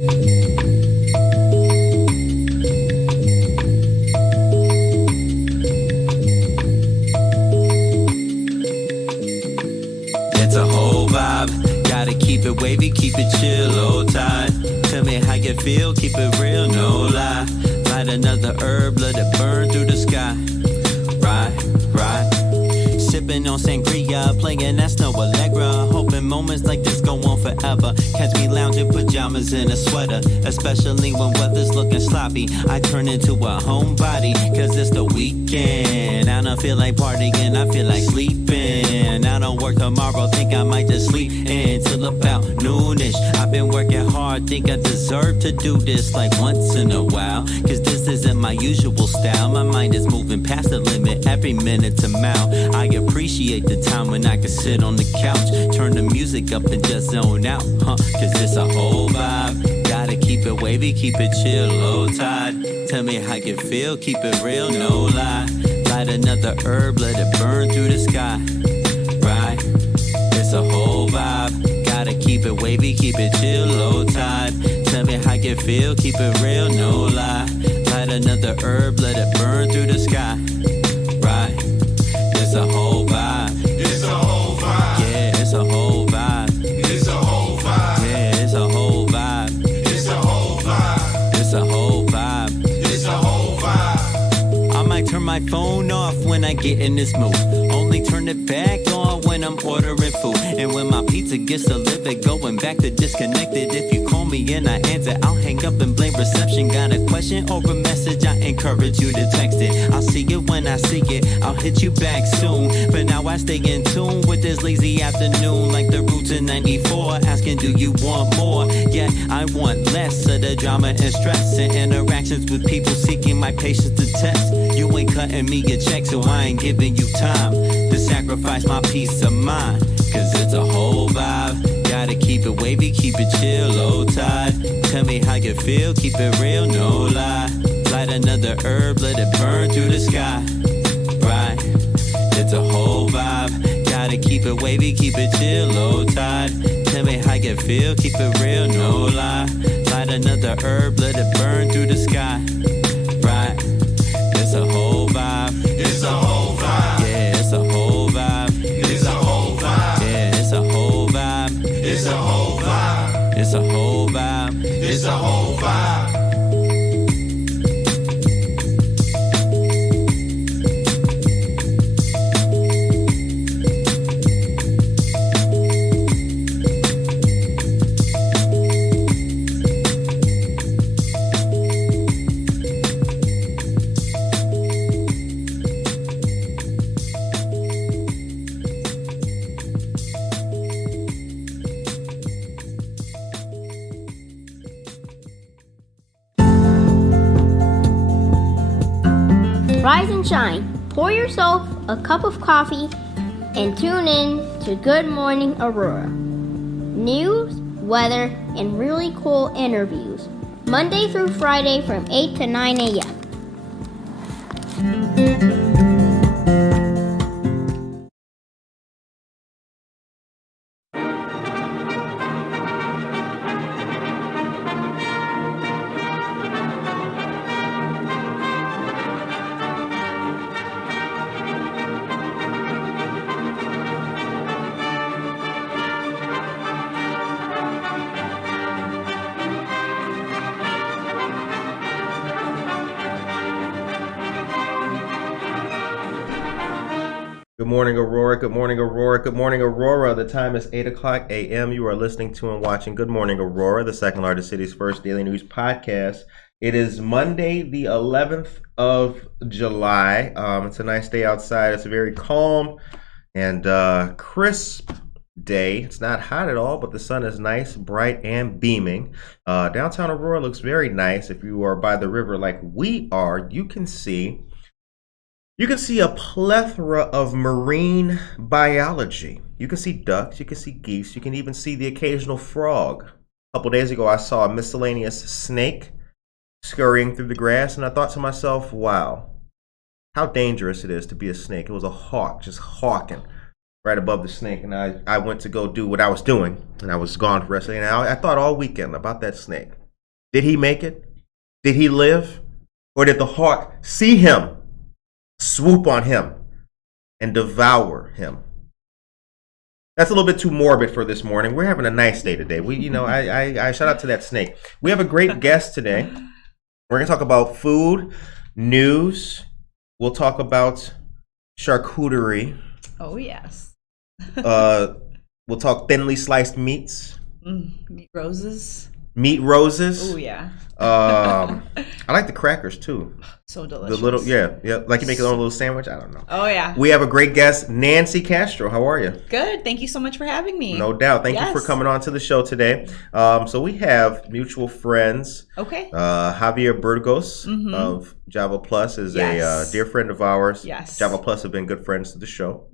It's a whole vibe. Gotta keep it wavy, keep it chill, hold tight. Tell me how you feel, keep it real, no lie. Light another herb, let it burn through the sky. Right. Sipping on sangria, playing that snow Allegra. Hoping moments like this go on forever. Catch me lounging pajamas in a sweater, especially when weather's looking sloppy. I turn into a homebody, cause it's the weekend. I don't feel like partying, I feel like sleeping. I don't work tomorrow, think I might just sleep until about noonish. I've been working hard, think I deserve to do this like once in a while. Cause this isn't my usual style. My mind is moving past the limit every minute to mile. I appreciate the time when I can sit on the couch, turn the music up and just zone out, cause it's a whole vibe. Gotta keep it wavy, keep it chill, low tide. Tell me how you feel, keep it real, no lie. Light another herb, let it burn through the sky. Right, it's a whole vibe. Gotta keep it wavy, keep it chill, low tide. Tell me how you feel, keep it real, no lie. Light another herb, let it burn through the sky. Right, it's a whole vibe. It's a whole vibe. Yeah, it's a whole vibe. It's a whole vibe. Yeah, it's a whole vibe. It's a whole vibe. It's a whole vibe. It's a whole vibe. I might turn my phone off when I get in this mood. Only turn it back on when I'm ordering food. And when my pizza gets delivered, going back to disconnected. If you call me and I answer, I'll hang up and blame reception. Got a question or a message, I encourage you to text it. I'll see it when I see it, I'll hit you back soon. But now I stay in tune with this lazy afternoon, like the roots in 94, asking do you want more? Yeah, I want less of the drama and stress and interactions with people seeking my patience to test. You ain't cutting me a check, so I ain't giving you time to sacrifice my peace of mind. Cause it's a whole vibe. Gotta keep it wavy, keep it chill, low tide. Tell me how you feel, keep it real, no lie. Light another herb, let it burn through the sky. Right, it's a whole vibe. Gotta keep it wavy, keep it chill, low tide. Tell me how you feel, keep it real, no lie. Light another herb, let it burn through the sky. Right, it's a whole vibe. It's a whole vibe. Yeah, it's a whole vibe. It's a whole vibe. Yeah, it's a whole vibe. It's a whole vibe. It's a whole vibe. It's a whole vibe. Rise and shine. Pour yourself a cup of coffee and tune in to Good Morning Aurora. News, weather, and really cool interviews. Monday through Friday from 8 to 9 a.m. Good morning, Aurora. Good morning, Aurora. Good morning, Aurora. The time is 8 o'clock a.m. You are listening to and watching Good Morning Aurora, the second largest city's first daily news podcast. It is Monday, the 11th of July. It's a nice day outside. It's a very calm and crisp day. It's not hot at all, but the sun is nice, bright, and beaming. Downtown Aurora looks very nice. If you are by the river like we are, you can see a plethora of marine biology. You can see ducks, you can see geese, you can even see the occasional frog. A couple days ago, I saw a miscellaneous snake scurrying through the grass, and I thought to myself, wow, how dangerous it is to be a snake. It was a hawk, just hawking right above the snake, and I went to go do what I was doing, and I was gone for the rest of the day. And I thought all weekend about that snake. Did he make it? Did he live? Or did the hawk see him, swoop on him, and devour him? That's a little bit too morbid for this morning. We're having a nice day today. I shout out to that snake. We have a great guest today. We're going to talk about food, news. We'll talk about charcuterie. Oh, yes. We'll talk thinly sliced meats. Meat roses. Meat roses. Oh, yeah. I like the crackers too. So delicious. The little, yeah. Like you make your own little sandwich. I don't know. Oh, yeah. We have a great guest, Nancy Castro. How are you? Good. Thank you so much for having me. No doubt. Thank you for coming on to the show today. So we have mutual friends. Okay. Javier Burgos of Java Plus is a dear friend of ours. Yes. Java Plus have been good friends to the show.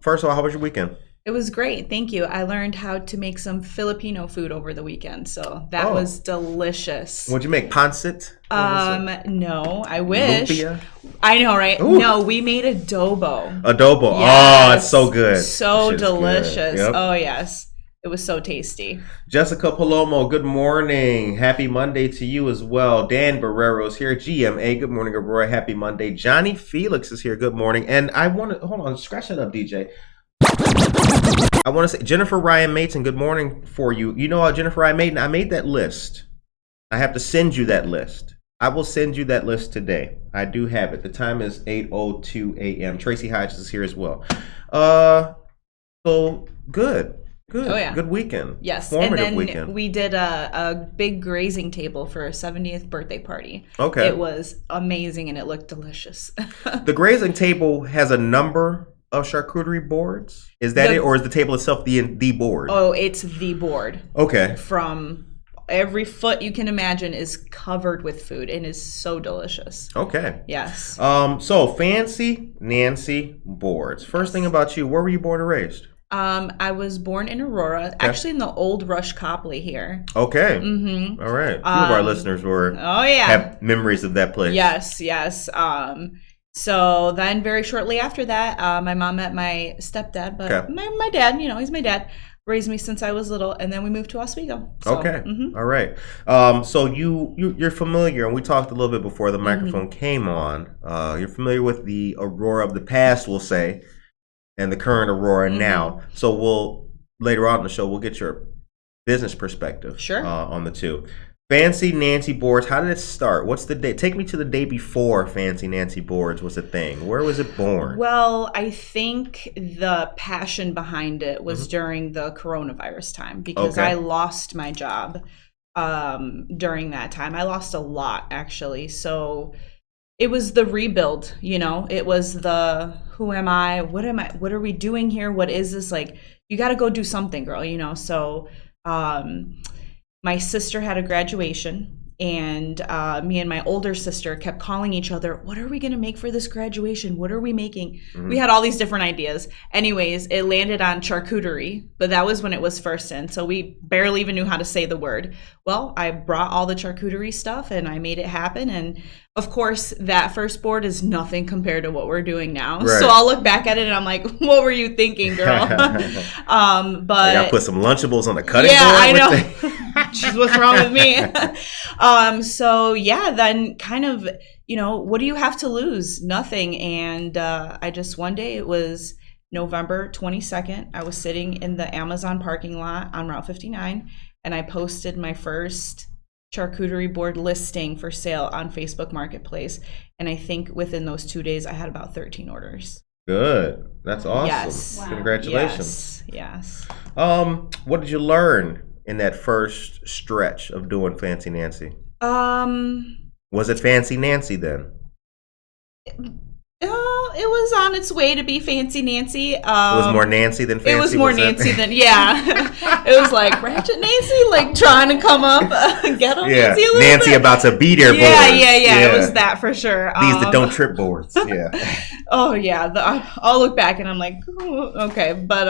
First of all, how was your weekend? It was great. Thank you. I learned how to make some Filipino food over the weekend, so that was delicious. What'd you make? Pancit? No, I wish. Lumpia? I know, right? Ooh. No, we made adobo. Adobo. Yes. Oh, it's so good. So Shit's delicious. good. Yep. Oh, yes. It was so tasty. Jessica Palomo, good morning. Happy Monday to you as well. Dan Barrero's here. GMA, good morning, Aurora. Happy Monday. Johnny Felix is here. Good morning. And I want to, hold on, scratch that up, DJ. I want to say, Jennifer Ryan Maton, good morning for you. You know, Jennifer Ryan Maton, I made that list. I have to send you that list. I will send you that list today. I do have it. The time is 8:02 a.m. Tracy Hodges is here as well. So good. Oh, yeah. Good weekend. Yes. Formative and then weekend. we did a big grazing table for a 70th birthday party. Okay. It was amazing and it looked delicious. The grazing table has a number of charcuterie boards. Is that it, or is the table itself the board? Oh, it's the board. Okay. From every foot you can imagine is covered with food and is so delicious. Okay. Yes. So Fancy Nancy boards. First thing about you, where were you born and raised? I was born in Aurora, actually in the old Rush Copley here. Okay. All right. A few of our listeners have memories of that place. Yes. So then very shortly after that, my mom met my stepdad, but my dad, he's my dad, raised me since I was little, and then we moved to Oswego. So, okay. All right. So you're familiar, and we talked a little bit before the microphone came on. You're familiar with the Aurora of the past, we'll say, and the current Aurora now. So later on in the show, we'll get your business perspective on the two. Fancy Nancy boards, how did it start? What's the day? Take me to the day before Fancy Nancy boards was a thing. Where was it born? Well, I think the passion behind it was during the coronavirus time because I lost my job during that time. I lost a lot, actually. So it was the rebuild, it was the who am I? What are we doing here? What is this? Like, you got to go do something, girl, So my sister had a graduation, and me and my older sister kept calling each other, what are we going to make for this graduation? What are we making? We had all these different ideas. Anyways, it landed on charcuterie, but that was when it was first in, so we barely even knew how to say the word. Well, I brought all the charcuterie stuff, and I made it happen, and of course, that first board is nothing compared to what we're doing now. Right. So I'll look back at it and I'm like, what were you thinking, girl? But I put some Lunchables on the cutting board. Yeah, I know. Jeez, what's wrong with me? Then kind of, what do you have to lose? Nothing. And I just, one day, it was November 22nd. I was sitting in the Amazon parking lot on Route 59, and I posted my first charcuterie board listing for sale on Facebook Marketplace, and I think within those 2 days I had about 13 orders. Good. That's awesome. Yes. Wow. Congratulations. Yes. What did you learn in that first stretch of doing Fancy Nancy? Was it Fancy Nancy then? It was on its way to be Fancy Nancy. It was more Nancy than Fancy. It was more Nancy than It was like Ratchet Nancy, like trying to come up, get on Nancy a little Nancy bit. about to be there. Yeah. It was that for sure. These the don't trip boards. Yeah. Oh yeah. I'll look back and I'm like, okay, but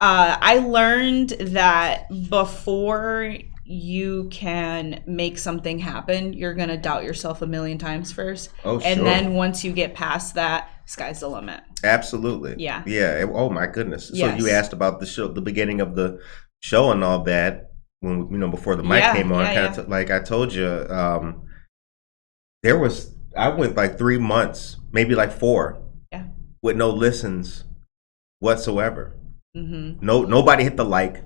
I learned that before you can make something happen, you're going to doubt yourself a million times first. Oh, and sure. then once you get past that, sky's the limit. Absolutely. Yeah. Yeah. Oh my goodness. Yes. So you asked about the show, the beginning of the show and all that. when before the mic came on, like I told you, I went like 3 months, maybe like 4, with no listens whatsoever. Mm-hmm. Nobody hit the like,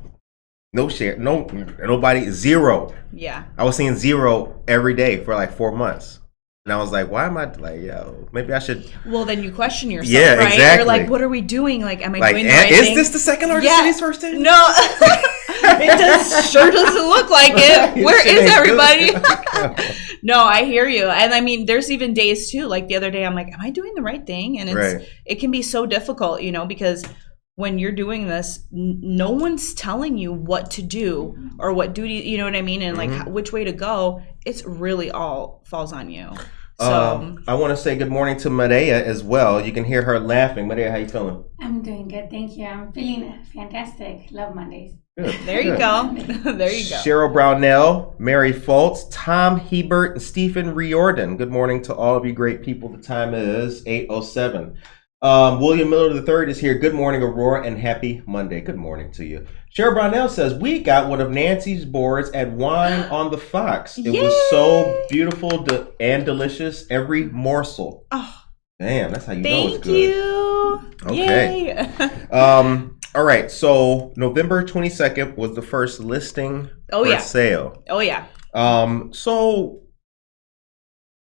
no share, nobody, 0. Yeah, I was seeing 0 every day for like 4 months. And I was like, why am I like, maybe I should. Well, then you question yourself, right? Exactly. You're like, what are we doing? Like, am I doing the right thing? Is this the second largest city's first day? No. It sure doesn't look like it. Where is everybody? No, I hear you. And I mean, there's even days too. Like the other day, I'm like, am I doing the right thing? And it can be so difficult, because when you're doing this, no one's telling you what to do or what duty, you know what I mean? And like which way to go. It's really all falls on you. So I want to say good morning to Medea as well. You can hear her laughing. Medea, how you feeling? I'm doing good, thank you. I'm feeling fantastic. Love Mondays. Good. There you go. There you go. Cheryl Brownell, Mary Foltz, Tom Hebert, and Stephen Riordan. Good morning to all of you great people. The time is 8:07. William Miller III is here. Good morning, Aurora, and happy Monday. Good morning to you. Cheryl Brownell says, we got one of Nancy's boards at Wine on the Fox. It was so beautiful and delicious, every morsel. Oh, damn, that's how you know it's good. Thank you. Okay. All right, so November 22nd was the first listing for sale. Oh, yeah. So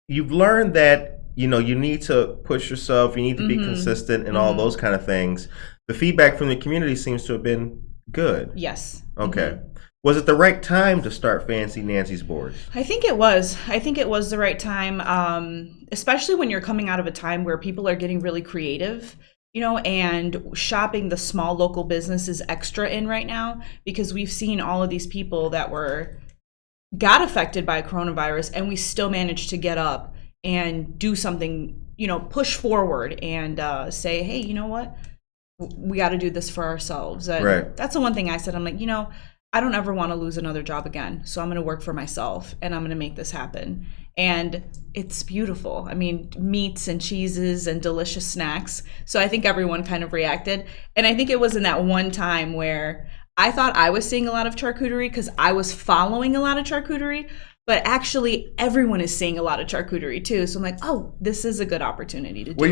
you've learned that, you need to push yourself, you need to be consistent and all those kind of things. The feedback from the community seems to have been good. Yes. Okay. Was it the right time to start Fancy Nancy's boards? I think it was. I think it was the right time, especially when you're coming out of a time where people are getting really creative, and shopping the small local business is extra in right now because we've seen all of these people that got affected by coronavirus and we still managed to get up and do something, push forward and say, hey, you know what? We got to do this for ourselves. And that's the one thing I said. I'm like, I don't ever want to lose another job again. So I'm going to work for myself and I'm going to make this happen. And it's beautiful. I mean, meats and cheeses and delicious snacks. So I think everyone kind of reacted. And I think it was in that one time where I thought I was seeing a lot of charcuterie because I was following a lot of charcuterie. But actually, everyone is seeing a lot of charcuterie too. So I'm like, oh, this is a good opportunity to do it. What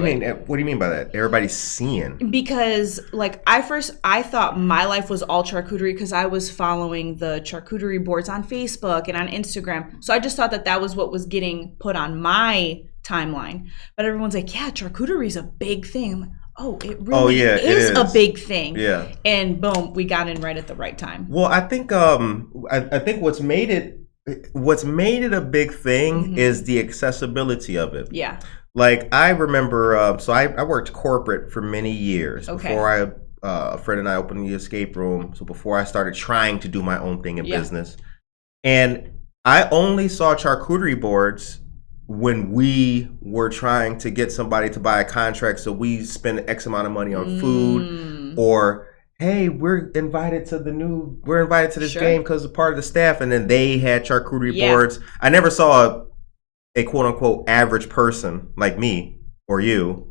do you mean by that? Everybody's seeing? Because like I thought my life was all charcuterie because I was following the charcuterie boards on Facebook and on Instagram. So I just thought that was what was getting put on my timeline. But everyone's like, yeah, charcuterie is a big thing. I'm like, oh, it really is a big thing. Yeah. And boom, we got in right at the right time. Well, I think I think what's made it a big thing is the accessibility of it. Yeah. Like I remember, so I worked corporate for many years before a friend and I opened the escape room. So before I started trying to do my own thing in business, and I only saw charcuterie boards when we were trying to get somebody to buy a contract. So we spend X amount of money on food or hey, we're invited to this game because of part of the staff, and then they had charcuterie boards. I never saw a quote unquote average person like me or you,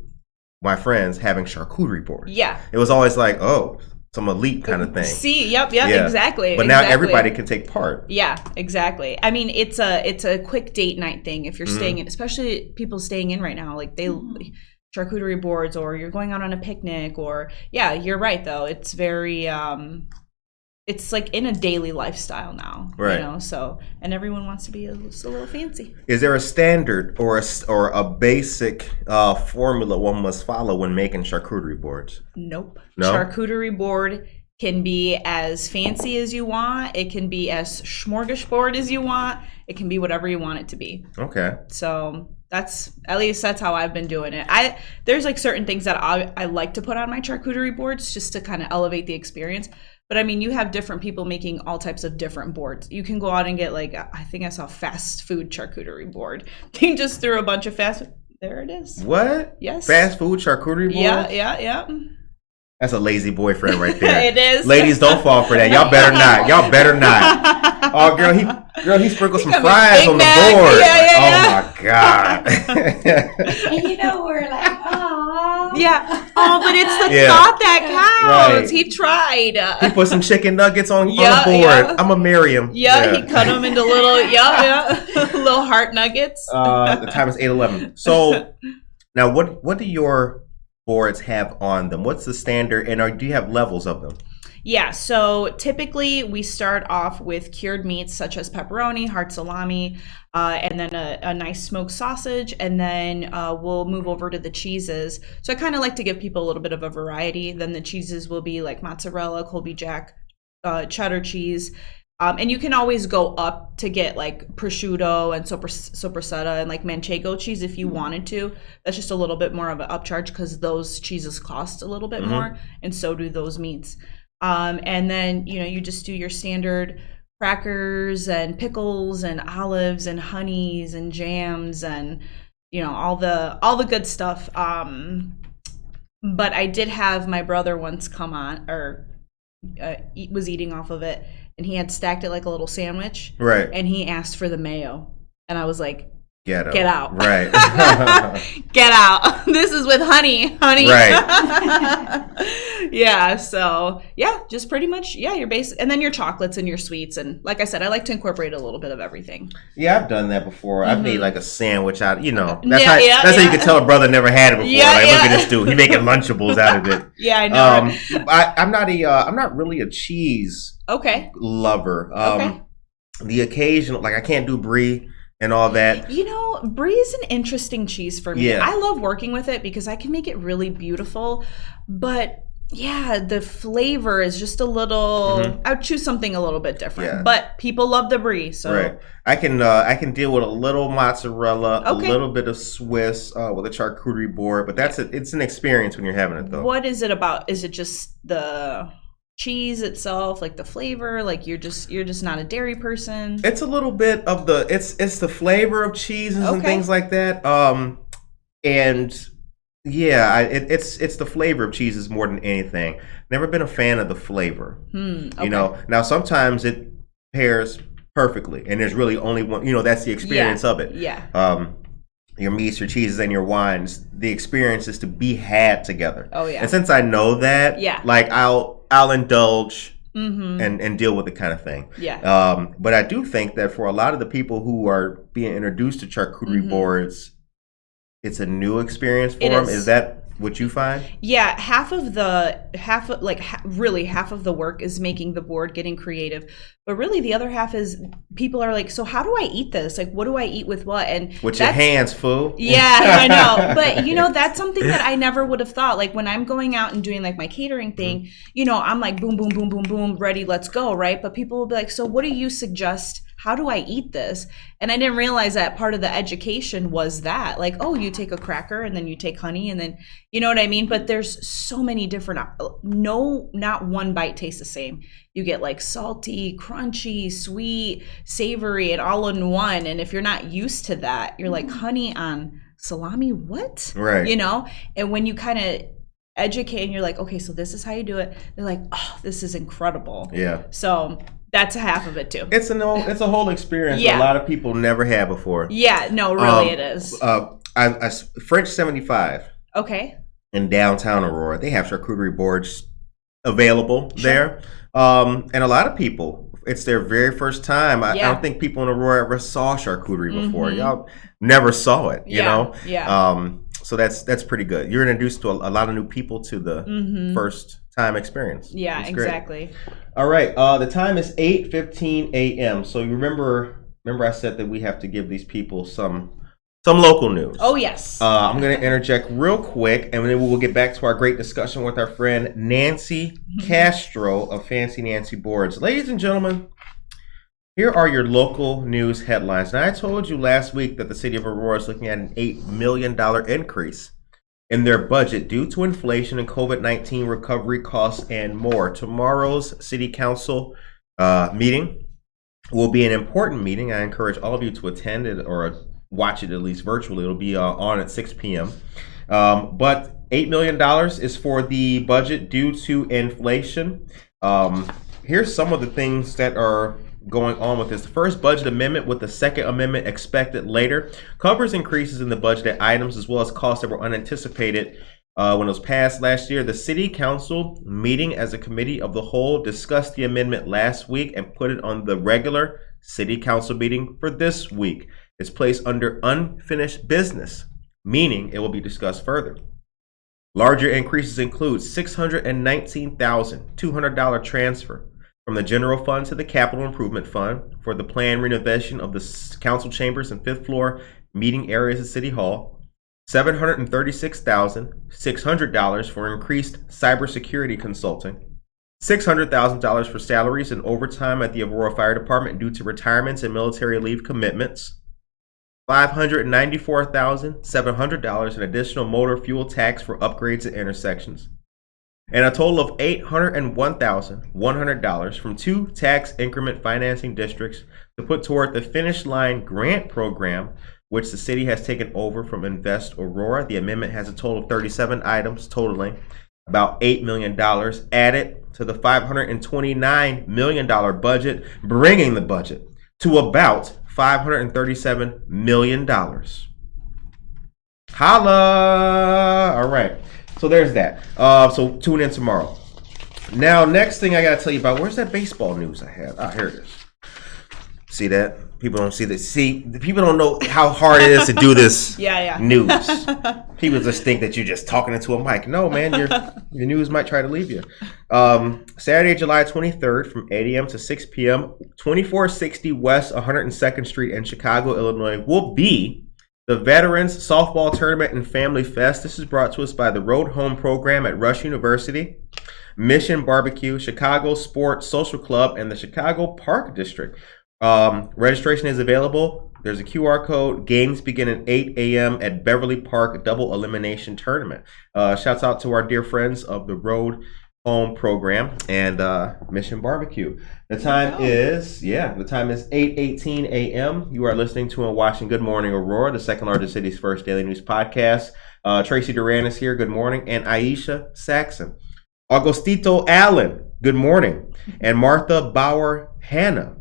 my friends, having charcuterie boards. Yeah. It was always like, oh, some elite kind of thing. See, yep, exactly. But now everybody can take part. Yeah, exactly. I mean, it's a quick date night thing if you're staying in, especially people staying in right now, like they charcuterie boards, or you're going out on a picnic, or you're right though, it's very it's like in a daily lifestyle now, right? So, and everyone wants to be a little fancy. Is there a standard or a basic formula one must follow when making charcuterie boards? Nope. No? Charcuterie board can be as fancy as you want, it can be as smorgasbord as you want, it can be whatever you want it to be. Okay. So that's how I've been doing it. There's like certain things that I like to put on my charcuterie boards just to kind of elevate the experience. But I mean, you have different people making all types of different boards. You can go out and get like, I think I saw fast food charcuterie board. They just threw a bunch of fast food. There it is. What? Yes. Fast food charcuterie board? Yeah. That's a lazy boyfriend right there. It is. Ladies, don't fall for that. Y'all better not. Oh, girl, he sprinkled some fries on the board. Yeah. Oh my God. And we're like, oh. Yeah. Oh, but it's the Yeah. thought that counts. Right. He tried. He put some chicken nuggets on the board. Yeah. I'm gonna marry him. Yeah, he cut them into little, little heart nuggets. The time is 8:11. So now, what do your boards have on them? What's the standard, and do you have levels of them? Yeah, so typically we start off with cured meats such as pepperoni, hard salami, and then a nice smoked sausage, and then we'll move over to the cheeses. So I kind of like to give people a little bit of a variety. Then the cheeses will be like mozzarella, Colby Jack, cheddar cheese. And you can always go up to get like prosciutto and sopressata and like manchego cheese if you wanted to. That's just a little bit more of an upcharge because those cheeses cost a little bit more, and so do those meats. And then, you just do your standard crackers and pickles and olives and honeys and jams and, all the good stuff. But I did have my brother once come on, or was eating off of it, and he had stacked it like a little sandwich. Right. And he asked for the mayo. And I was like, Get out. Right. Get out. This is with honey. Right. Yeah. So just pretty much, your basic, and then your chocolates and your sweets. And like I said, I like to incorporate a little bit of everything. Yeah, I've done that before. I've made like a sandwich out, that's how you can tell a brother never had it before. Look at this dude. He making Lunchables out of it. Yeah, I know. I'm not really a cheese lover. The occasional, I can't do brie and all that. Brie is an interesting cheese for me. Yeah. I love working with it because I can make it really beautiful, but the flavor is just a little, I would choose something a little bit different. Yeah. But people love the brie, so right. I can deal with a little mozzarella, a little bit of Swiss with a charcuterie board, but it's an experience when you're having it though. What is it about? Is it just the cheese itself, like the flavor, like you're just not a dairy person? It's a little bit of it's the flavor of cheeses and things like that. It's the flavor of cheeses more than anything. Never been a fan of the flavor. Now sometimes it pairs perfectly, and there's really only one. That's the experience of it. Yeah. Your meats, your cheeses, and your wines. The experience is to be had together. Oh yeah. And since I know that, I'll indulge and deal with it kind of thing. Yeah. But I do think that for a lot of the people who are being introduced to charcuterie boards, it's a new experience for them. Is that what you find? Yeah, half of the work is making the board, getting creative. But really the other half is people are like, so how do I eat this? Like, what do I eat with what? And with your hands, fool. Yeah, I know. But that's something that I never would have thought. Like when I'm going out and doing like my catering thing, I'm like boom, boom, boom, boom, boom, ready, let's go, right? But people will be like, so what do you suggest? How do I eat this? And I didn't realize that part of the education was that, like, oh, you take a cracker and then you take honey and then, you know what I mean? But there's so many different, not one bite tastes the same. You get like salty, crunchy, sweet, savory, and all in one. And if you're not used to that, you're like, honey on salami, what? Right. And when you kind of educate and you're like, okay, so this is how you do it. They're like, oh, this is incredible. Yeah. So that's half of it too. It's a whole experience that a lot of people never had before. Yeah, no, really it is. French 75. Okay. In downtown Aurora, they have charcuterie boards available there. And a lot of people, it's their very first time. I don't think people in Aurora ever saw charcuterie before. Y'all never saw it, you know? Yeah. So that's pretty good. You're introduced to a lot of new people to the first time experience. Yeah, exactly. All right. The time is 8:15 a.m. So you remember I said that we have to give these people some local news. Oh, yes. I'm going to interject real quick, and then we'll get back to our great discussion with our friend Nancy Castro of Fancy Nancy Boards. Ladies and gentlemen, here are your local news headlines. Now, I told you last week that the city of Aurora is looking at an $8 million increase in their budget due to inflation and COVID-19 recovery costs and more. Tomorrow's city council meeting will be an important meeting. I encourage all of you to attend it or watch it at least virtually. It'll be on at 6 p.m. But $8 million is for the budget due to inflation. Here's some of the things that are going on with this. The first budget amendment, with the second amendment expected later, covers increases in the budgeted items as well as costs that were unanticipated When it was passed last year, the City Council, meeting as a committee of the whole, discussed the amendment last week and put it on the regular City Council meeting for this week. It's placed under unfinished business, meaning it will be discussed further. Larger increases include $619,200 transfer from the general fund to the capital improvement fund for the planned renovation of the council chambers and fifth floor meeting areas at City Hall. $736,600 for increased cybersecurity consulting. $600,000 for salaries and overtime at the Aurora Fire Department due to retirements and military leave commitments. $594,700 in additional motor fuel tax for upgrades at intersections. And a total of $801,100 from 2 tax increment financing districts to put toward the Finish Line grant program, which the city has taken over from Invest Aurora. The amendment has a total of 37 items, totaling about $8 million added to the $529 million budget, bringing the budget to about $537 million. Holla! All right, so there's that. So tune in tomorrow. Now, next thing I gotta tell you about, where's that baseball news I had? Ah, here it is. See that? People don't see that. See, people don't know how hard it is to do this news. People just think that you're just talking into a mic. No, man, your news might try to leave you. Saturday, July 23rd from 8 a.m. to 6 p.m., 2460 West 102nd Street in Chicago, Illinois, will be the Veterans Softball Tournament and Family Fest. This is brought to us by the Road Home program at Rush University, Mission Barbecue, Chicago Sports Social Club, and the Chicago Park District. Registration is available. There's a QR code. Games begin at 8 a.m. at Beverly Park Double Elimination Tournament. Shouts out to our dear friends of the Road Home program and Mission Barbecue. The time is 8:18 a.m. You are listening to and watching Good Morning Aurora, the second largest city's first daily news podcast. Tracy Duran is here. Good morning. And Aisha Saxon. Augustito Allen. Good morning. And Martha Bauer Hanna.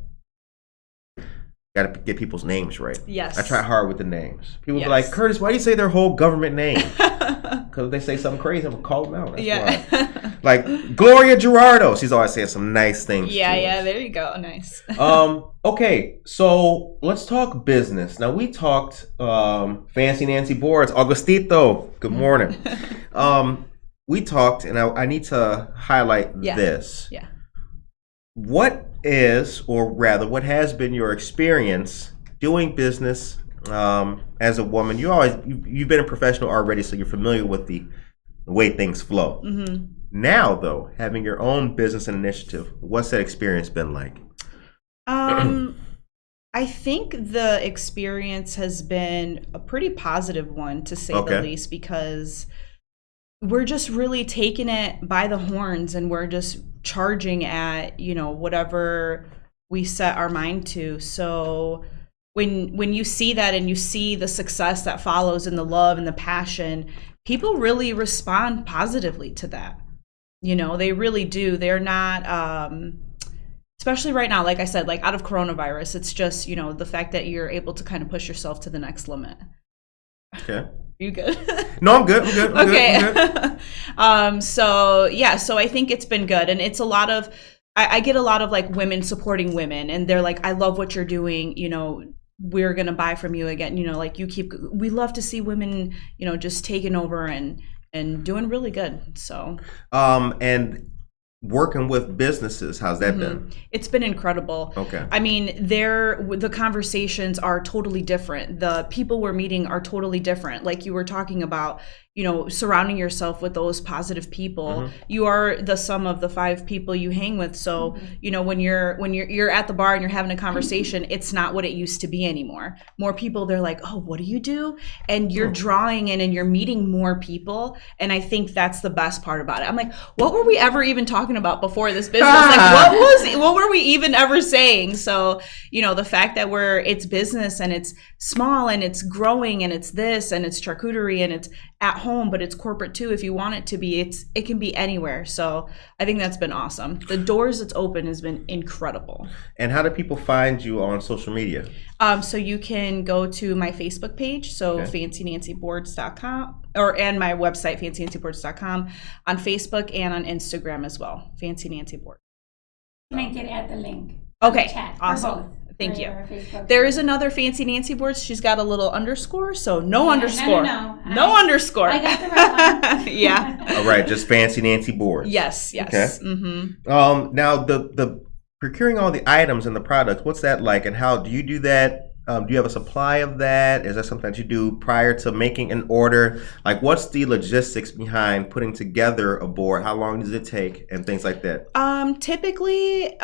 Got to get people's names right. Yes. I try hard with the names. People be like, Curtis, why do you say their whole government name? Because they say something crazy, I'm going to call them out. That's why. Like Gloria Gerardo. She's always saying some nice things. Yeah, there you go. Nice. Okay, so let's talk business. Now, we talked Fancy Nancy Boards. Augustito, good morning. We talked, and I need to highlight this. Yeah. What is, or rather, what has been your experience doing business as a woman? You've been a professional already, so you're familiar with the way things flow. Mm-hmm. Now, though, having your own business and initiative, what's that experience been like? I think the experience has been a pretty positive one, to say the least, because we're just really taking it by the horns, and we're just charging at, whatever we set our mind to. So when you see that, and you see the success that follows, and the love and the passion, people really respond positively to that. They really do. They're not, especially right now, like I said, like out of coronavirus, it's just, the fact that you're able to kind of push yourself to the next limit. Okay. You good? No, I'm good. I'm good. So I think it's been good, and it's a lot of, I get a lot of like women supporting women, and they're like, I love what you're doing. We're gonna buy from you again. Like we love to see women, just taking over and doing really good. So, and working with businesses, how's that been? It's been incredible. Okay. I mean, the conversations are totally different. The people we're meeting are totally different. Like you were talking about, surrounding yourself with those positive people. You are the sum of the 5 people you hang with. So, when you're at the bar and you're having a conversation, it's not what it used to be anymore. More people, they're like, oh, what do you do? And you're drawing in, and you're meeting more people. And I think that's the best part about it. I'm like, what were we ever even talking about before this business? Like, what were we even ever saying? So, the fact that it's business, and it's small, and it's growing, and it's this, and it's charcuterie, and it's at home, but it's corporate too. If you want it to be, it can be anywhere. So I think that's been awesome. The doors it's open has been incredible. And how do people find you on social media? So you can go to my Facebook page, so FancyNancyBoards.com, and my website, fancyNancyBoards.com, on Facebook and on Instagram as well, Fancy Nancy Board. And I can add the link. Okay, Chat awesome. Thank you. Facebook. There is another Fancy Nancy Boards. She's got a little underscore, so no Yeah, underscore. No, underscore. I got the right one. Yeah. All right, just Fancy Nancy Boards. Yes. Okay. Mm-hmm. Now the procuring all the items and the products, what's that like, and how do you do that? Do you have a supply of that? Is that something that you do prior to making an order? Like, what's the logistics behind putting together a board? How long does it take, and things like that? Typically,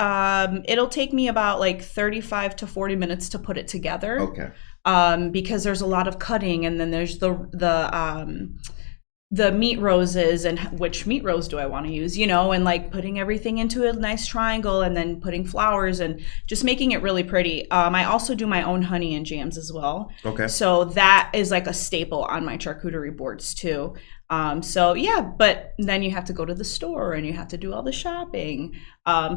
it'll take me about like 35 to 40 minutes to put it together. Okay. Because there's a lot of cutting, and then there's the meat roses, and which meat rose do I want to use, and like putting everything into a nice triangle, and then putting flowers and just making it really pretty. I also do my own honey and jams as well. Okay. So that is like a staple on my charcuterie boards too. So yeah, but then you have to go to the store and you have to do all the shopping.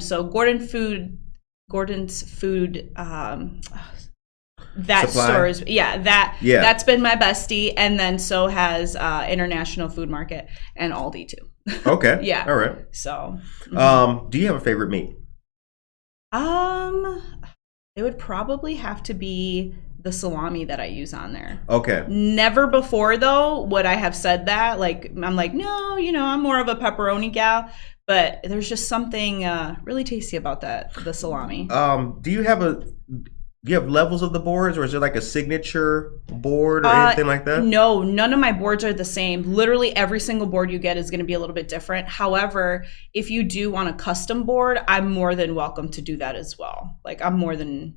So Gordon's food, that Supply. store is that's been my bestie, and then so has International Food Market and Aldi too. Okay. Yeah. All right. So do you have a favorite meat? it would probably have to be the salami that I use on there. Okay. Never before though would I have said that. Like, I'm like, no, I'm more of a pepperoni gal, but there's just something really tasty about the salami. Do you have levels of the boards, or is there like a signature board or anything like that? No, none of my boards are the same. Literally every single board you get is going to be a little bit different. However, if you do want a custom board, I'm more than welcome to do that as well. Like, I'm more than,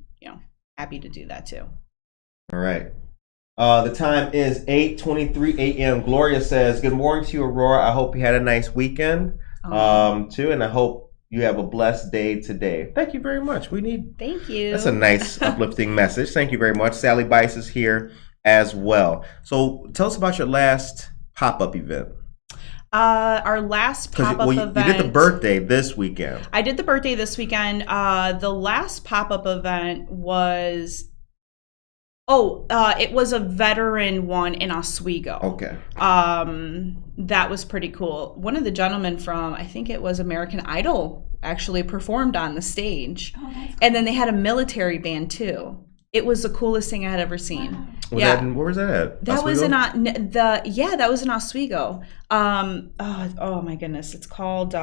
happy to do that too. All right. The time is 8:23 a.m. Gloria says, good morning to you, Aurora. I hope you had a nice weekend too, and I hope you have a blessed day today. Thank you very much. Thank you. That's a nice uplifting message. Thank you very much. Sally Bice is here as well. So tell us about your last pop-up event. Our last pop-up event. You did the birthday this weekend. I did the birthday this weekend. The last pop-up event was, it was a veteran one in Oswego. Okay. That was pretty cool. One of the gentlemen from, I think it was American Idol, actually performed on the stage. Oh, that's cool. And then they had a military band too. It was the coolest thing I had ever seen. Wow. Where was that at? That Oswego? was that was in Oswego. Oh my goodness, it's called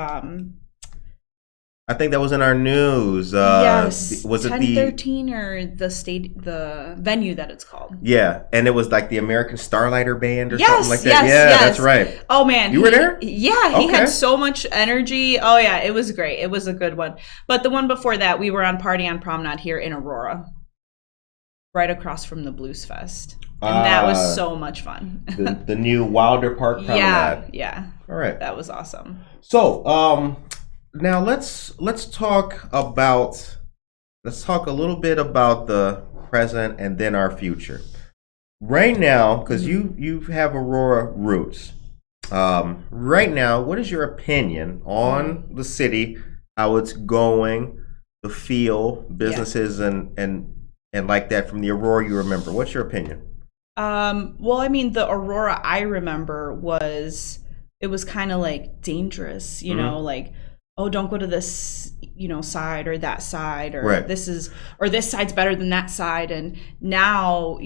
I think that was in our news. Yes, was it 1013 or the venue that it's called? Yeah, and it was like the American Starlighter Band or yes, something like that. Yes, that's right. Oh man, you were there? Yeah, he had so much energy. Oh yeah, it was great. It was a good one. But the one before that, we were on Party on Promenade here in Aurora, right across from the Blues Fest, and that was so much fun. the new Wilder Park Promenade. Yeah. All right, that was awesome. So, now let's talk a little bit about the present and then our future. Right now, because you have Aurora roots. Right now, what is your opinion on the city, how it's going, the feel, businesses and like that from the Aurora you remember? What's your opinion? Well, I mean, the Aurora I remember was kind of like dangerous, like, oh, don't go to this, side or that side, or right. this side's better than that side. And now,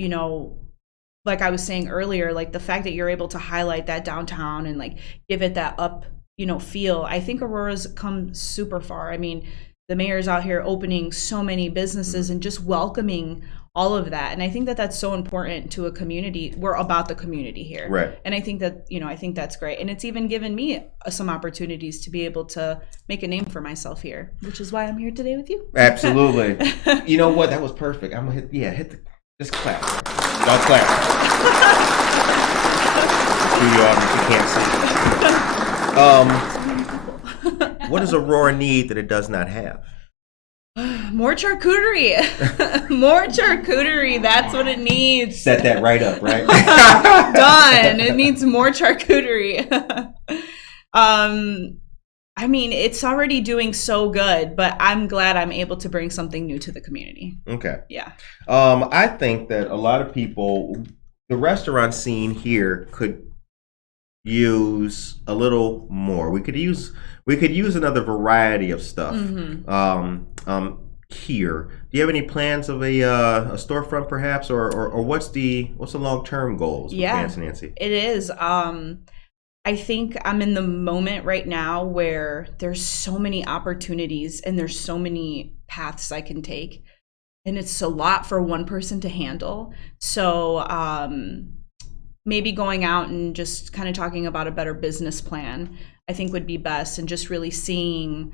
like I was saying earlier, like the fact that you're able to highlight that downtown and like give it that up, feel, I think Aurora's come super far. I mean, the mayor's out here opening so many businesses and just welcoming all of that. And I think that that's so important to a community. We're about the community here. Right. And I think that, I think that's great. And it's even given me some opportunities to be able to make a name for myself here, which is why I'm here today with you. Absolutely. You know what? That was perfect. I'm going to just clap. Y'all clap. You can't see. What does Aurora need that it does not have? More charcuterie. More charcuterie. That's what it needs. Set that right up, right? Done. It needs more charcuterie. I mean, it's already doing so good, but I'm glad I'm able to bring something new to the community. Okay. Yeah. I think that a lot of people, the restaurant scene here could use a little more. We could use another variety of stuff. Here. Do you have any plans of a storefront perhaps, or what's the long-term goals with Fancy Nancy? It is. I think I'm in the moment right now where there's so many opportunities and there's so many paths I can take, and it's a lot for one person to handle. So maybe going out and just kind of talking about a better business plan, I think would be best, and just really seeing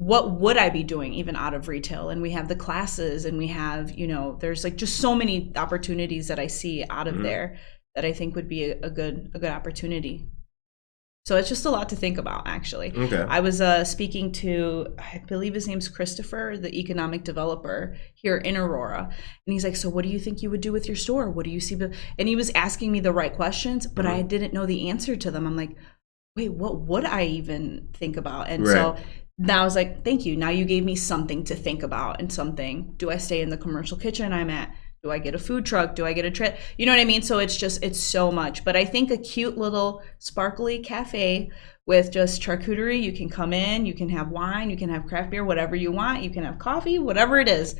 what would I be doing even out of retail. And we have the classes, and we have, there's like just so many opportunities that I see out of there that I think would be a good opportunity. So it's just a lot to think about, actually. Okay. I was speaking to, I believe his name's Christopher, the economic developer here in Aurora. And he's like, so what do you think you would do with your store? What do you see? And he was asking me the right questions, but I didn't know the answer to them. I'm like, wait, what would I even think about? And so now I was like, thank you. Now you gave me something to think about, and something. Do I stay in the commercial kitchen I'm at? Do I get a food truck? Do I get a trip? You know what I mean? So it's so much. But I think a cute little sparkly cafe with just charcuterie. You can come in, you can have wine, you can have craft beer, whatever you want. You can have coffee, whatever it is.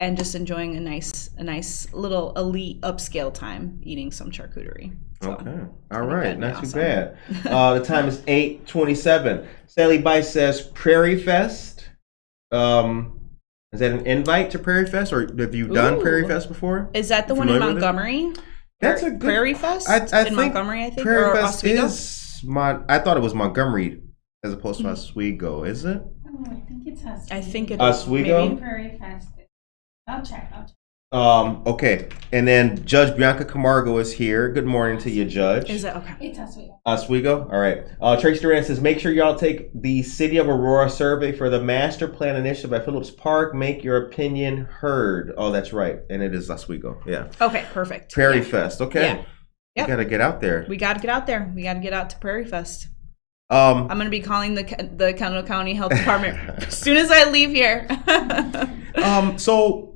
And just enjoying a nice little elite upscale time eating some charcuterie. So, okay. All right. Not too bad. The time is 8:27. Sally Bice says Prairie Fest. Is that an invite to Prairie Fest, or have you done Prairie Fest before? Is that the one in Montgomery? That's a good Prairie Fest I in think Montgomery, I think. Prairie or Fest Oswego? is I thought it was Montgomery as opposed to Oswego. Is it? Oh, I think it's Oswego. I think it is. Oswego? Maybe Prairie Fest. I'll check. Okay. And then Judge Bianca Camargo is here. Good morning to you, Judge. Is it? Okay. It's Oswego. Oswego? All right. Tracy Duran says, make sure y'all take the City of Aurora survey for the Master Plan Initiative by Phillips Park. Make your opinion heard. Oh, that's right. And it is Oswego. Yeah. Okay, perfect. Prairie Fest. Okay. Yeah. Yep. We got to get out there. We got to get out there. We got to get out to Prairie Fest. I'm going to be calling the Kendall County Health Department as soon as I leave here. So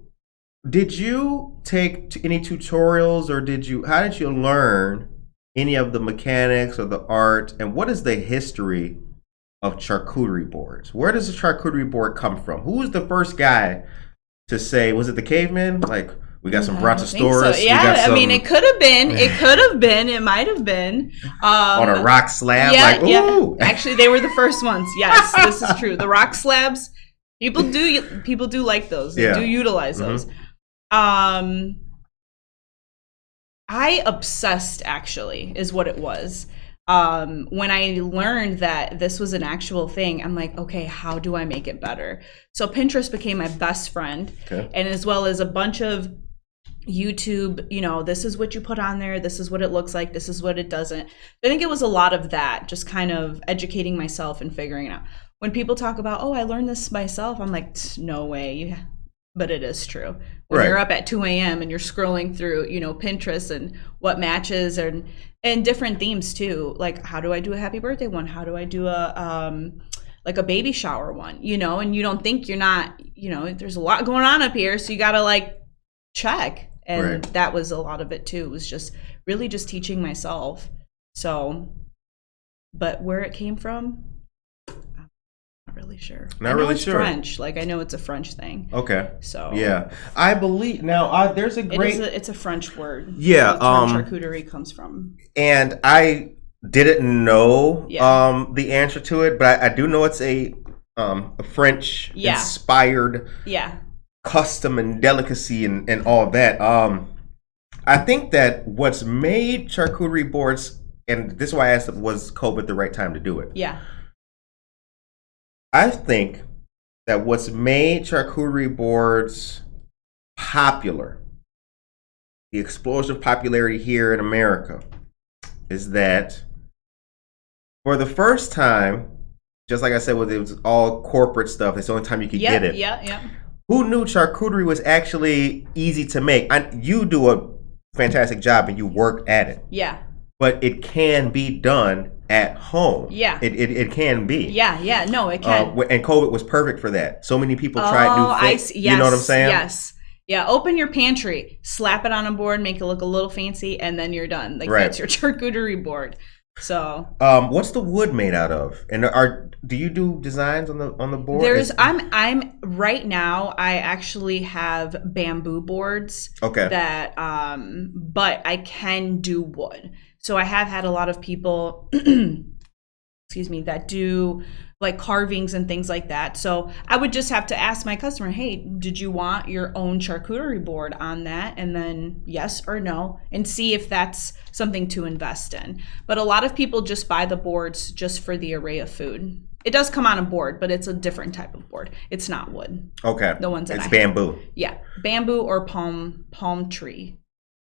did you take any tutorials, or how did you learn any of the mechanics or the art, and what is the history of charcuterie boards? Where does the charcuterie board come from? Who was the first guy to say, was it the caveman? Like, we got some brontosaurus. So. Yeah, I mean, it could have been. It might have been. On a rock slab? Yeah, ooh. Yeah. Actually, they were the first ones. Yes, this is true. The rock slabs, people do like those. They do utilize those. I obsessed, actually, is what it was. When I learned that this was an actual thing, I'm like, okay, how do I make it better? So Pinterest became my best friend, and as well as a bunch of YouTube, this is what you put on there, this is what it looks like, this is what it doesn't. I think it was a lot of that, just kind of educating myself and figuring it out. When people talk about, I learned this myself, I'm like, no way. But it is true. When you're up at 2 a.m. and you're scrolling through, Pinterest and what matches and different themes too. Like, how do I do a happy birthday one? How do I do a baby shower one? And you don't think you're not, there's a lot going on up here, so you gotta check. And that was a lot of it too. It was just really just teaching myself. So, but where it came from, really sure. Not really it's sure. French. I know it's a French thing. Okay. So yeah, I believe now. There's a great. It's a French word. Yeah. The term charcuterie comes from. And I didn't know the answer to it, but I do know it's a French inspired custom and delicacy and all that. I think that what's made charcuterie boards, and this is why I asked, was COVID the right time to do it? Yeah. I think that what's made charcuterie boards popular, the explosion of popularity here in America, is that for the first time, just like I said, it was all corporate stuff. It's the only time you could get it. Yeah. Who knew charcuterie was actually easy to make? You do a fantastic job and you work at it. Yeah. But it can be done at home. Yeah. It can be. Yeah. No, it can. And COVID was perfect for that. So many people tried new things. Yes, you know what I'm saying? Yes. Yeah, open your pantry, slap it on a board, make it look a little fancy, and then you're done. That's your charcuterie board. So what's the wood made out of? And do you do designs on the board? I'm right now I actually have bamboo boards. Okay. That but I can do wood. So I have had a lot of people excuse me, that do like carvings and things like that. So I would just have to ask my customer, hey, did you want your own charcuterie board on that? And then yes or no, and see if that's something to invest in. But a lot of people just buy the boards just for the array of food. It does come on a board, but it's a different type of board. It's not wood. Okay. The ones that it's bamboo. Yeah, bamboo or palm tree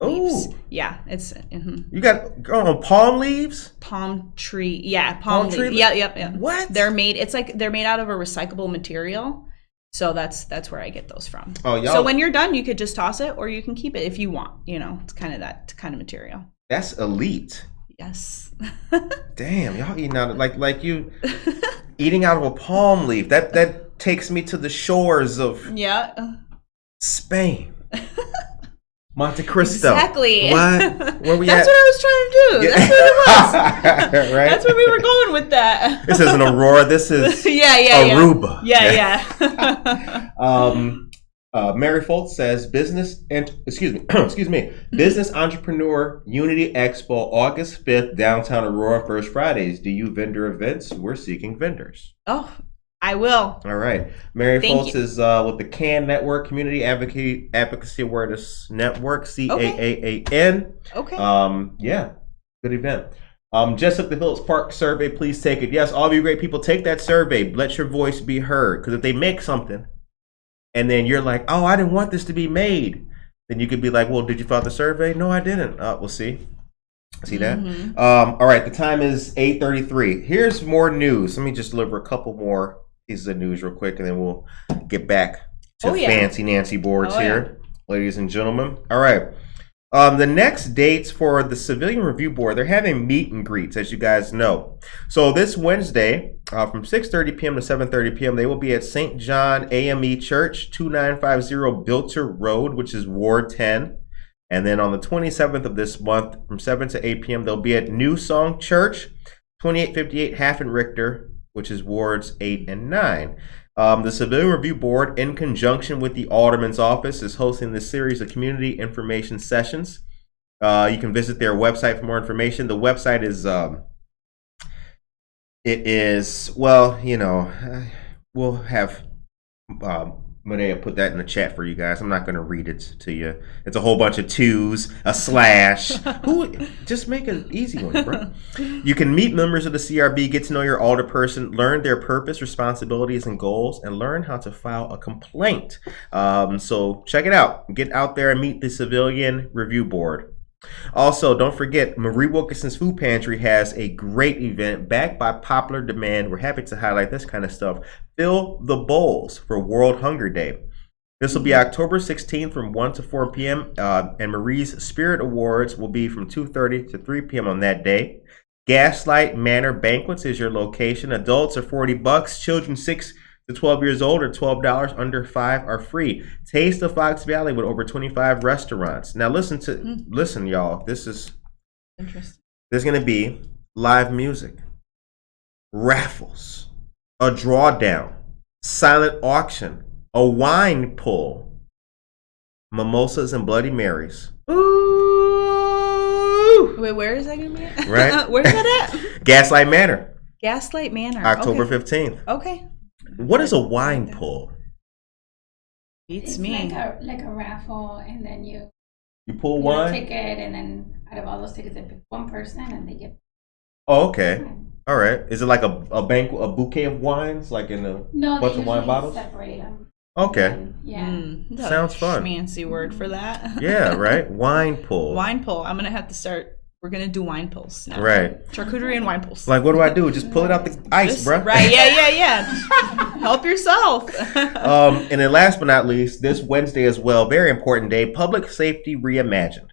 leaves. Ooh. Yeah, it's. You got palm leaves? Palm tree. Yeah, palm tree. leaves. Yeah. What? They're made. It's like they're made out of a recyclable material. So that's where I get those from. Oh, y'all. So when you're done, you could just toss it, or you can keep it if you want. It's kind of that kind of material. That's elite. Yes. Damn, y'all eating out of, like you eating out of a palm leaf. That takes me to the shores of Spain. Monte Cristo. Exactly. What? Where we That's at? what I was trying to do. Yeah. That's what it was. Right? That's where we were going with that. This isn't Aurora. This is Aruba. Yeah. Mary Foltz says business entrepreneur Unity Expo August 5th, downtown Aurora, first Fridays. Do you vendor events? We're seeking vendors. Oh, I will. All right. Mary Thank Foltz you. is with the CAN Network, Community Advocacy Awareness Network, CAAAN. Okay. Yeah, good event. Just took the Phillips Park survey. Please take it. Yes, all of you great people, take that survey. Let your voice be heard. Because if they make something, and then you're like, oh, I didn't want this to be made, then you could be like, well, did you fill out the survey? No, I didn't. We'll see. See that? Mm-hmm. All right, the time is 8:33. Here's more news. Let me just deliver a couple more pieces of news real quick, and then we'll get back to fancy Nancy boards here, ladies and gentlemen. All right. The next dates for the Civilian Review Board, they're having meet and greets, as you guys know. So this Wednesday, from 6:30 p.m. to 7:30 p.m., they will be at St. John AME Church, 2950 Bilter Road, which is Ward 10. And then on the 27th of this month, from 7 to 8 p.m., they'll be at New Song Church, 2858 Hafen Richter, which is Wards 8 and 9. The Civilian Review Board, in conjunction with the Alderman's Office, is hosting this series of community information sessions. You can visit their website for more information. The website is, we'll have Medea put that in the chat for you guys. I'm not going to read it to you. It's a whole bunch of twos, a slash. Just make an easy one, bro. You can meet members of the CRB, get to know your alderperson, learn their purpose, responsibilities, and goals, and learn how to file a complaint. So check it out. Get out there and meet the Civilian Review Board. Also, don't forget, Marie Wilkinson's Food Pantry has a great event backed by popular demand. We're happy to highlight this kind of stuff. Fill the bowls for World Hunger Day. This will be October 16th from 1 to 4 p.m. And Marie's Spirit Awards will be from 2:30 to 3 p.m. on that day. Gaslight Manor Banquets is your location. Adults are $40. Children 6 to 12 years old are $12. Under 5 are free. Taste of Fox Valley with over 25 restaurants. Now listen, y'all. This is interesting. There's gonna be live music, raffles, a drawdown, silent auction, a wine pull, mimosas and Bloody Marys. Ooh! Wait, where is that gonna be at? Right? Where's that at? Gaslight Manor. Gaslight Manor. October 15th. Okay. What is a wine pull? Beats It's me. like a raffle, and then you pull get wine? a ticket, and then out of all those tickets, they pick one person, and they get. Oh, okay. All right. Is it like a bouquet of wines, like in a bunch of wine bottles? Separate them. Okay. Yeah. Sounds fun. Fancy word for that. Yeah, right? Wine pull. Wine pull. I'm gonna have to start. We're gonna do wine pulls now. Right. Charcuterie and wine pulls. Like, what do? Just pull it out the ice, bro. Right. Yeah. Just help yourself. And then last but not least, this Wednesday as well, very important day, Public Safety Reimagined.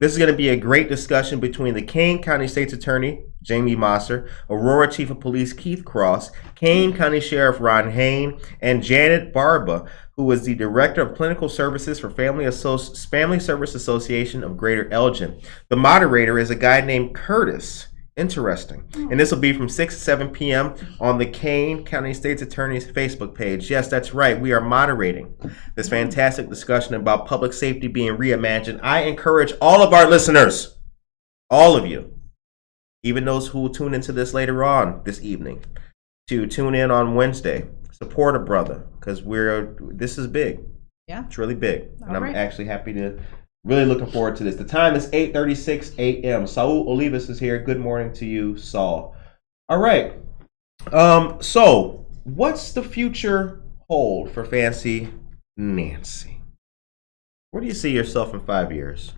This is going to be a great discussion between the Kane County State's Attorney, Jamie Mosser, Aurora Chief of Police, Keith Cross, Kane County Sheriff Ron Hain, and Janet Barba, who is the Director of Clinical Services for Family Service Association of Greater Elgin. The moderator is a guy named Curtis, Interesting. And this will be from 6 to 7 p.m. on the Kane County State's Attorney's Facebook page. Yes, that's right. We are moderating this fantastic discussion about public safety being reimagined. I encourage all of our listeners, all of you, even those who will tune into this later on this evening, to tune in on Wednesday. Support a brother, because this is big. Yeah. It's really big. And All I'm right. actually happy to, really looking forward to this. The time is 8:36 a.m. Saul Olivas is here. Good morning to you, Saul. All right. So what's the future hold for Fancy Nancy? Where do you see yourself in 5 years?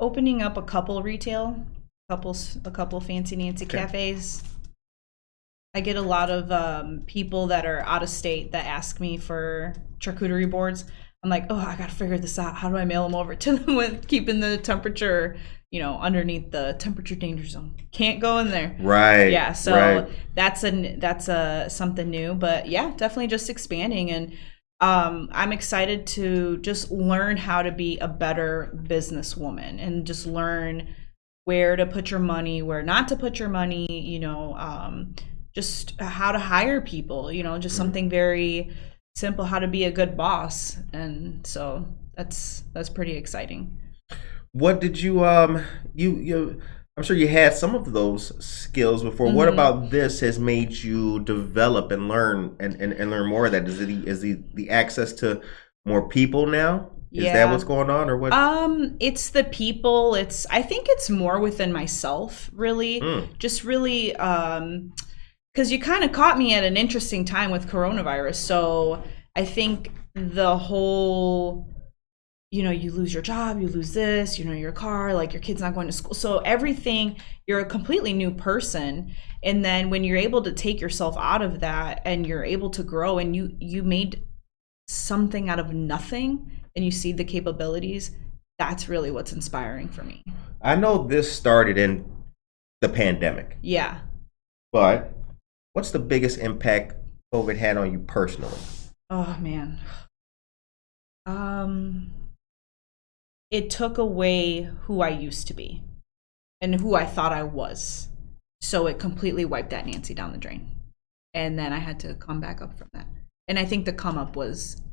Opening up a couple retail, a couple Fancy Nancy cafes. I get a lot of people that are out of state that ask me for charcuterie boards. I'm like, oh, I got to figure this out. How do I mail them over to them with keeping the temperature, underneath the temperature danger zone? Can't go in there. Right. Yeah. So right. that's something new, but yeah, definitely just expanding. And I'm excited to just learn how to be a better businesswoman and just learn where to put your money, where not to put your money, just how to hire people, just something very simple, how to be a good boss. And so that's pretty exciting. What did you I'm sure you had some of those skills before. What about this has made you develop and learn and learn more of that? Is the access to more people now? Is that what's going on, or what? It's the people. I think it's more within myself, really. Just really, because you kind of caught me at an interesting time with coronavirus. So I think the whole, you lose your job, you lose this, your car, like your kid's not going to school. So everything, you're a completely new person. And then when you're able to take yourself out of that and you're able to grow and you made something out of nothing and you see the capabilities, that's really what's inspiring for me. I know this started in the pandemic. Yeah. But what's the biggest impact COVID had on you personally? Oh, man. It took away who I used to be and who I thought I was. So it completely wiped that Nancy down the drain. And then I had to come back up from that. And I think the come up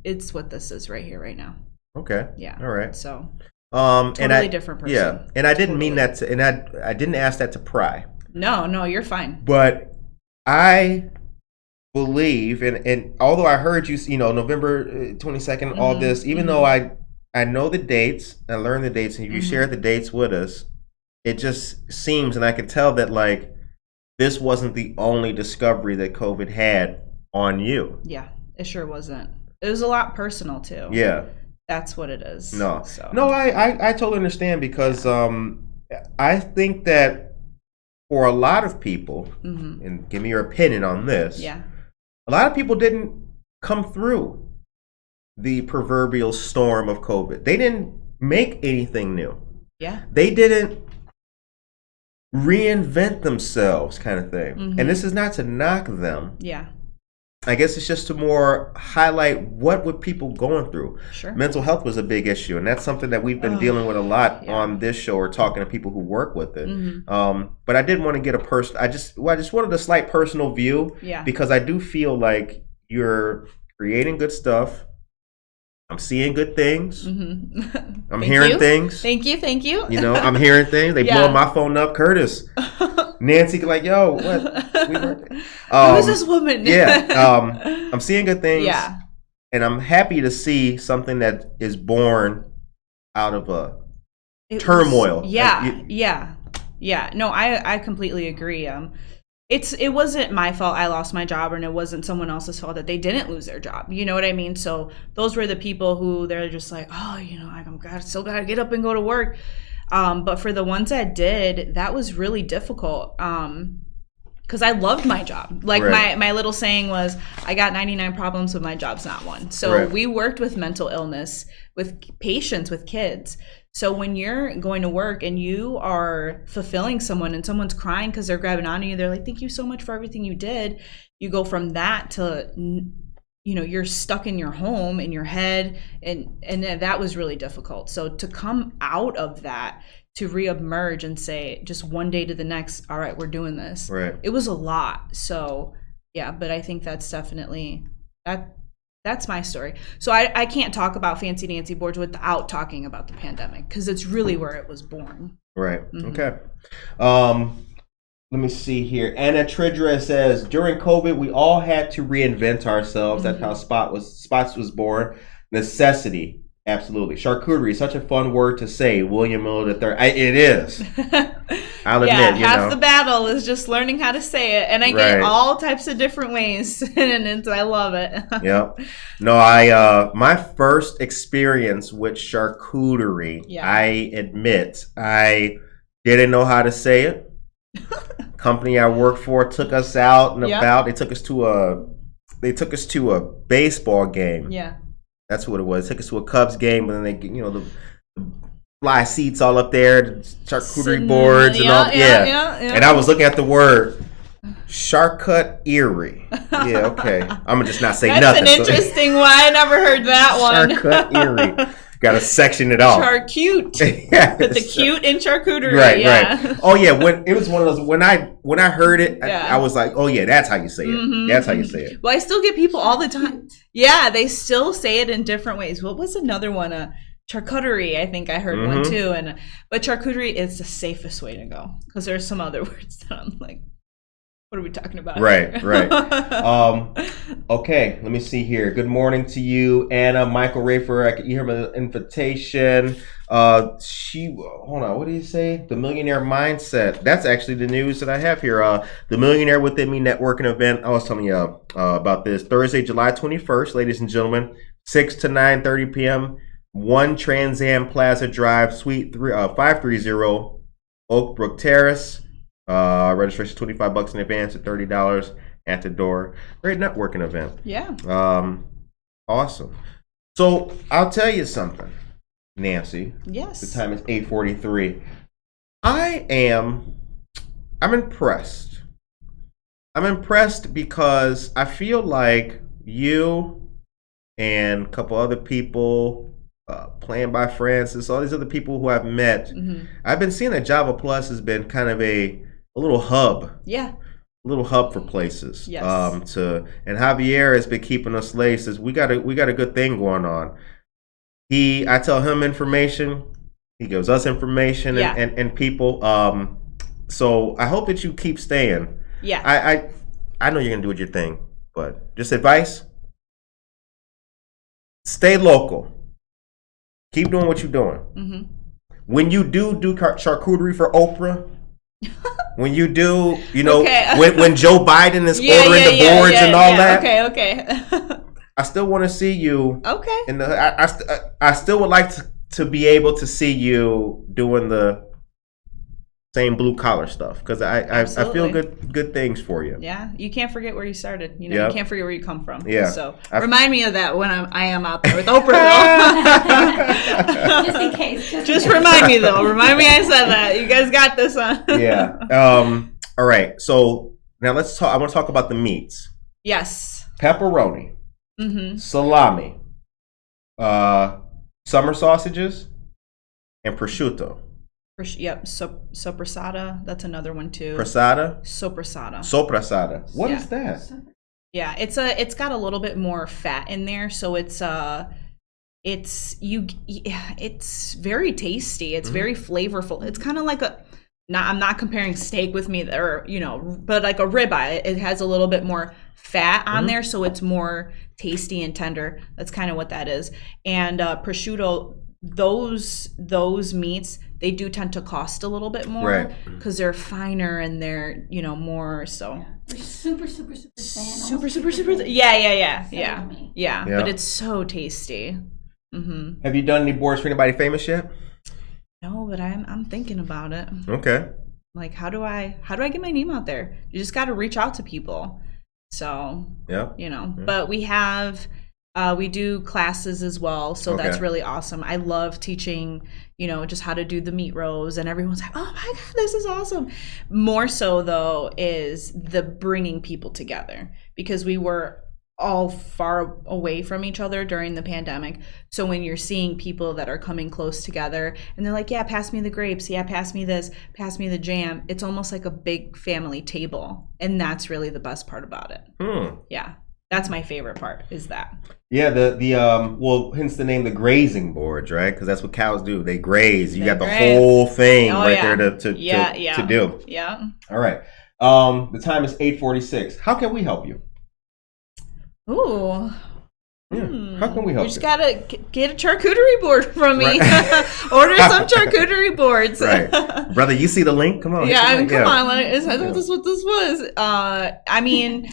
it's what this is right here, right now. Okay. Yeah. All right. So totally different person. Yeah. And I didn't mean that and I didn't ask that to pry. No, you're fine. But I believe, and although I heard you, November 22nd, all this, even though I know the dates, I learned the dates, and you shared the dates with us, it just seems, and I could tell that, like, this wasn't the only discovery that COVID had on you. Yeah, it sure wasn't. It was a lot personal, too. Yeah. That's what it is. No, so. No, I totally understand, because I think that for a lot of people, and give me your opinion on this, a lot of people didn't come through the proverbial storm of COVID. They didn't make anything new. Yeah. They didn't reinvent themselves, kind of thing. And this is not to knock them. Yeah. I guess it's just to more highlight what were people going through. Sure. Mental health was a big issue, and that's something that we've been dealing with a lot on this show, or talking to people who work with it. But I didn't want to get I just wanted a slight personal view, because I do feel like you're creating good stuff. I'm seeing good things. I'm hearing things. Thank you. I'm hearing things. They blow my phone up. Curtis, Nancy, like, yo, what? Who is this woman? I'm seeing good things. Yeah. And I'm happy to see something that is born out of turmoil. No, I completely agree. It wasn't my fault I lost my job, and it wasn't someone else's fault that they didn't lose their job. You know what I mean? So those were the people who they're just like, oh, I still gotta get up and go to work. But for the ones that did, that was really difficult. Because I loved my job. Like my little saying was, I got 99 problems, but my job's not one. So we worked with mental illness, with patients, with kids. So when you're going to work and you are fulfilling someone and someone's crying because they're grabbing onto you, they're like, thank you so much for everything you did. You go from that to, you're stuck in your home, in your head. And that was really difficult. So to come out of that, to reemerge and say just one day to the next, all right, we're doing this. Right. It was a lot. So yeah, but I think that's definitely that's my story. So I can't talk about Fancy Nancy boards without talking about the pandemic, because it's really where it was born. Right. Okay. Let me see here. Anna Tridra says, during COVID, we all had to reinvent ourselves. That's how Spots was born. Necessity. Absolutely. Charcuterie, such a fun word to say. William Miller III. It is. I'll admit, half the battle is just learning how to say it. And I get all types of different ways. And I love it. Yep. No, my first experience with charcuterie, I admit, I didn't know how to say it. Company I worked for took us out and about. They took us to a baseball game. Yeah. That's what it was. Took us to a Cubs game, and then they, the fly seats all up there, the charcuterie boards and all. Yeah. And I was looking at the word charcuterie. Yeah, okay. I'm gonna just not say nothing. That's an interesting one. I never heard that one. Charcuterie. Got to section it off. Charcute. Yes. Put the cute in charcuterie. Right. Oh yeah. When it was one of those. When I heard it, I was like, oh yeah, that's how you say it. Mm-hmm. That's how you say it. Well, I still get people all the time. Yeah, they still say it in different ways. What was another one? Charcuterie. I think I heard one too. But charcuterie is the safest way to go, because there's some other words that I'm like, what are we talking about? Right. Okay, let me see here. Good morning to you, Anna. Michael Rafer. I can hear my invitation. Hold on. What did he say? The Millionaire Mindset. That's actually the news that I have here. The Millionaire Within Me networking event. I was telling you about this. Thursday, July 21st, ladies and gentlemen, 6 to 9:30 p.m. 1 Trans Am Plaza Drive, Suite 530, Oak Brook Terrace. Registration $25 in advance at $30 at the door. Great networking event. Yeah. Awesome. So I'll tell you something, Nancy. Yes. The time is 8:43. I'm impressed. I'm impressed because I feel like you and a couple other people, Playing by Francis, all these other people who I've met, I've been seeing that Java Plus has been kind of a little hub. Yeah. A little hub for places. Yes. And Javier has been keeping us late. Says we got a good thing going on. I tell him information, he gives us information and people. So I hope that you keep staying. Yeah. I know you're gonna do your thing, but just advice: stay local. Keep doing what you're doing. Mm-hmm. When you do charcuterie for Oprah, when you do, when Joe Biden is ordering the boards and all that. Okay. I still want to see you. Okay. I still would like to be able to see you doing the same blue collar stuff, because I feel good things for you. Yeah, you can't forget where you started. You can't forget where you come from. Yeah. So remind me of that when I am out there with Oprah. Just in case. Just remind me though. Remind me I said that. You guys got this, huh? Yeah. All right. So now let's talk. I want to talk about the meats. Yes. Pepperoni. Salami. Summer sausages, and prosciutto. Yep, sopressata. That's another one too. Prasada? Sopressata. What is that? Yeah, it's got a little bit more fat in there, so it's very tasty. It's very flavorful. It's kind of like I'm not comparing steak with me, or but like a ribeye. It has a little bit more fat on there, so it's more tasty and tender. That's kind of what that is. And prosciutto, those meats, they do tend to cost a little bit more because they're finer and they're more so. Yeah. Super thin. Super. Yeah. But it's so tasty. Have you done any boards for anybody famous yet? No, but I'm thinking about it. Okay. Like, how do I get my name out there? You just got to reach out to people. So but we have we do classes as well, so that's really awesome. I love teaching just how to do the meat rows, and everyone's like, oh my god, this is awesome. More so though is the bringing people together, because we were all far away from each other during the pandemic. So when you're seeing people that are coming close together and they're like, yeah, pass me the grapes, yeah, pass me this, pass me the jam, it's almost like a big family table. And that's really the best part about it. Yeah, that's my favorite part, is that. Yeah, well, hence the name, the grazing boards, right? Because that's what cows do. They graze. You got the whole thing there to do. Yeah. All right. The time is 8:46. How can we help you? Ooh. Yeah. How can we help you? Just gotta get a charcuterie board from me. Right. Order some charcuterie boards. Right, brother. You see the link? Come on. Yeah, come on. Is this what this was? I mean,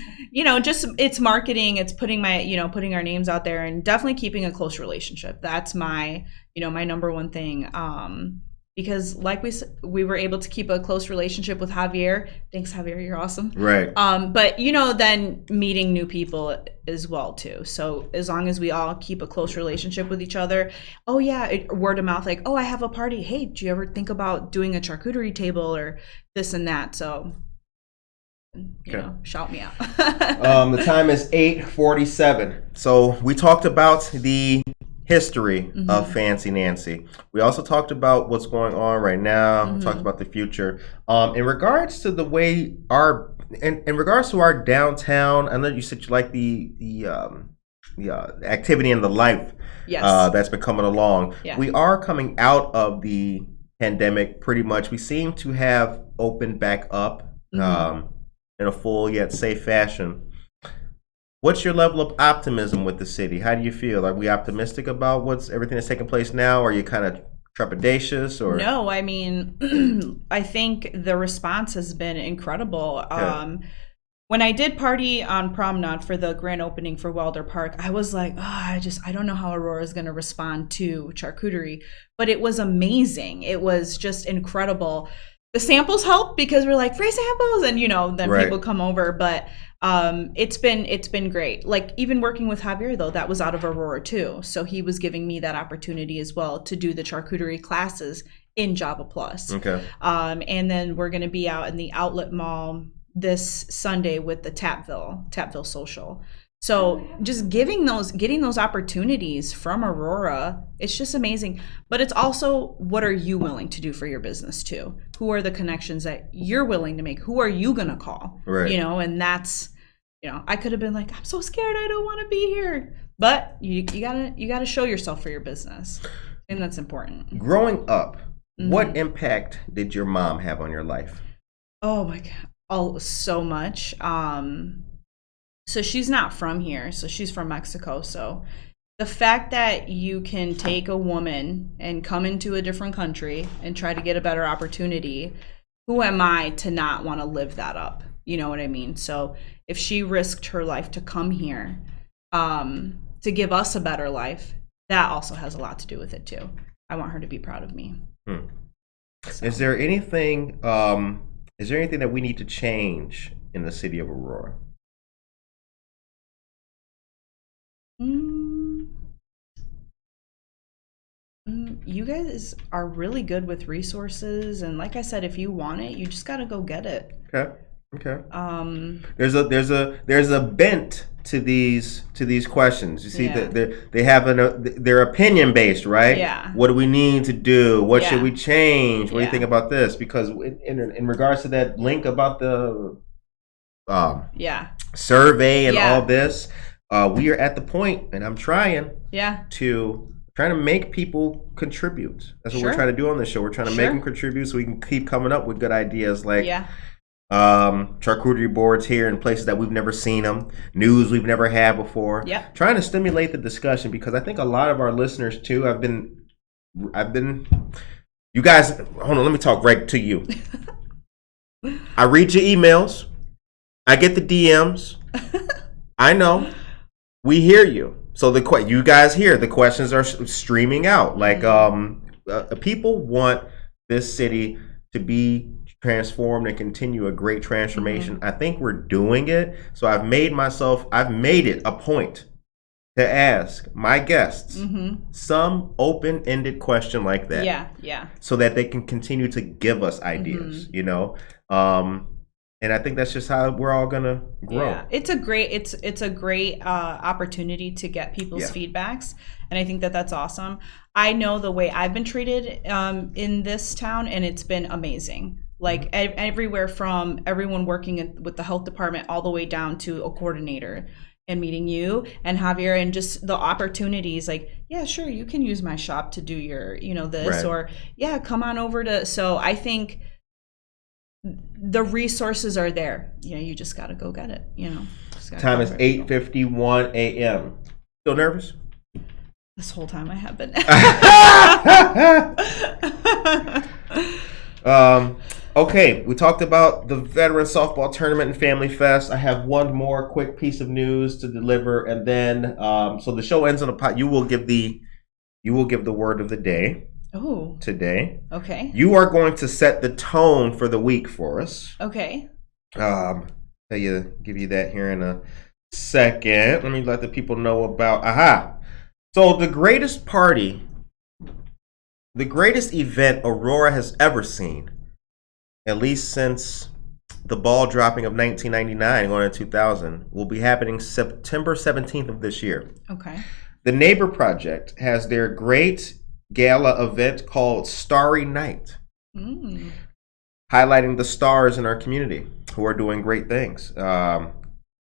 just it's marketing. It's putting putting our names out there, and definitely keeping a close relationship. That's my my number one thing. Because like we were able to keep a close relationship with Javier. Thanks, Javier. You're awesome. Right. But then meeting new people as well too. So as long as we all keep a close relationship with each other, word of mouth, like, oh, I have a party. Hey, do you ever think about doing a charcuterie table or this and that? So shout me out. The time is 8:47. So we talked about the history of Fancy Nancy. We also talked about what's going on right now. We talked about the future. In regards to the way in regards to our downtown, I know you said you like the activity and the life that's been coming along. Yeah. We are coming out of the pandemic pretty much. We seem to have opened back up in a full yet safe fashion. What's your level of optimism with the city? How do you feel? Are we optimistic about everything that's taking place now? Or are you kind of trepidatious? Or no? I mean, I think the response has been incredible. Yeah. When I did party on Promenade for the grand opening for Wilder Park, I was like, I don't know how Aurora is going to respond to charcuterie, but it was amazing. It was just incredible. The samples help because we're like, free samples, and then people come over, but it's been great. Like, even working with Javier, though, that was out of Aurora too, so he was giving me that opportunity as well to do the charcuterie classes in Java Plus. Okay. And then we're going to be out in the Outlet Mall this Sunday with the Tapville Social. So just getting those opportunities from Aurora, it's just amazing. But it's also, what are you willing to do for your business too? Who are the connections that you're willing to make? Who are you gonna call? Right. And that's, I could have been like, I'm so scared, I don't want to be here. But you gotta show yourself for your business, and that's important. Growing up, what impact did your mom have on your life? Oh my God, so much. So she's not from here, so she's from Mexico. So the fact that you can take a woman and come into a different country and try to get a better opportunity, who am I to not want to live that up? You know what I mean? So if she risked her life to come here, to give us a better life, that also has a lot to do with it too. I want her to be proud of me. So. Is there anything that we need to change in the city of Aurora? You guys are really good with resources, and like I said, if you want it, you just gotta go get it. Okay. There's a bent to these questions. You see that they have they're opinion based, right? Yeah. What do we need to do? What should we change? What do you think about this? Because in regards to that link about the survey and all this, we are at the point, and I'm trying to make people contribute. That's what we're trying to do on this show. We're trying to make them contribute so we can keep coming up with good ideas like charcuterie boards here in places that we've never seen them, news we've never had before. Yeah. Trying to stimulate the discussion, because I think a lot of our listeners too have been you guys, hold on, let me talk right to you. I read your emails. I get the DMs. I know. We hear you. So you guys hear the questions are streaming out. Like people want this city to be transformed and continue a great transformation. I think we're doing it. So I've made it a point to ask my guests some open-ended question like that. Yeah. So that they can continue to give us ideas, And I think that's just how we're all gonna grow. Yeah, it's a great opportunity to get people's feedbacks, and I think that that's awesome. I know the way I've been treated in this town, and it's been amazing. Like everywhere from everyone working with the health department all the way down to a coordinator, and meeting you and Javier, and just the opportunities. Like, yeah, sure, you can use my shop to do your, this, or yeah, come on over to. So I think the resources are there. You just got to go get it. Time is 8:51 a.m. Still nervous? This whole time I have been. Okay, we talked about the Veteran Softball Tournament and Family Fest. I have one more quick piece of news to deliver, and then so the show ends on a pot. You will give the word of the day. Oh. Today. Okay. You are going to set the tone for the week for us. Okay. Give you that here in a second. Let me let the people know about. So the greatest event Aurora has ever seen, at least since the ball dropping of 1999 going into 2000, will be happening September 17th of this year. Okay. The Neighbor Project has their great gala event called Starry Night, highlighting the stars in our community who are doing great things.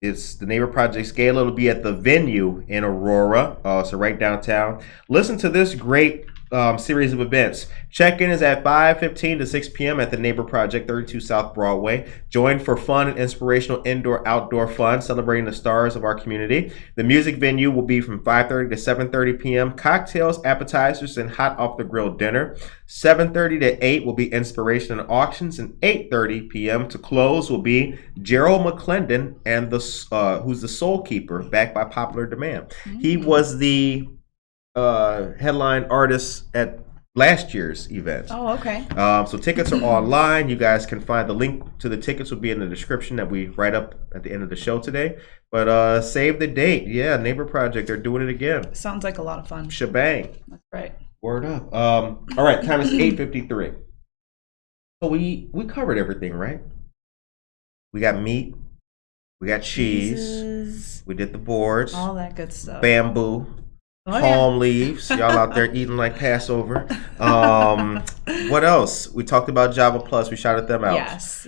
It's the Neighbor Project's gala. It'll be at the venue in Aurora, so right downtown. Listen to this great series of events. Check-in is at 5:15 to 6 p.m. at the Neighbor Project, 32 South Broadway. Join for fun and inspirational indoor-outdoor fun, celebrating the stars of our community. The music venue will be from 5:30 to 7:30 p.m. Cocktails, appetizers, and hot off-the-grill dinner. 7:30 to 8 will be inspiration and auctions, and 8:30 p.m. to close will be Gerald McClendon and who's the Soul Keeper, backed by popular demand. He was the headline artist at last year's event. Oh, okay. So tickets are online. You guys can find the link to the tickets will be in the description that we write up at the end of the show today. But save the date. Yeah, Neighbor Project, they're doing it again. Sounds like a lot of fun. Shebang. That's right. Word up. All right, time is 8:53. So we covered everything, right? We got meat. We got cheese. We did the boards. All that good stuff. Bamboo. Palm leaves. Y'all out there eating like Passover. What else? We talked about Java Plus. We shouted them out. Yes.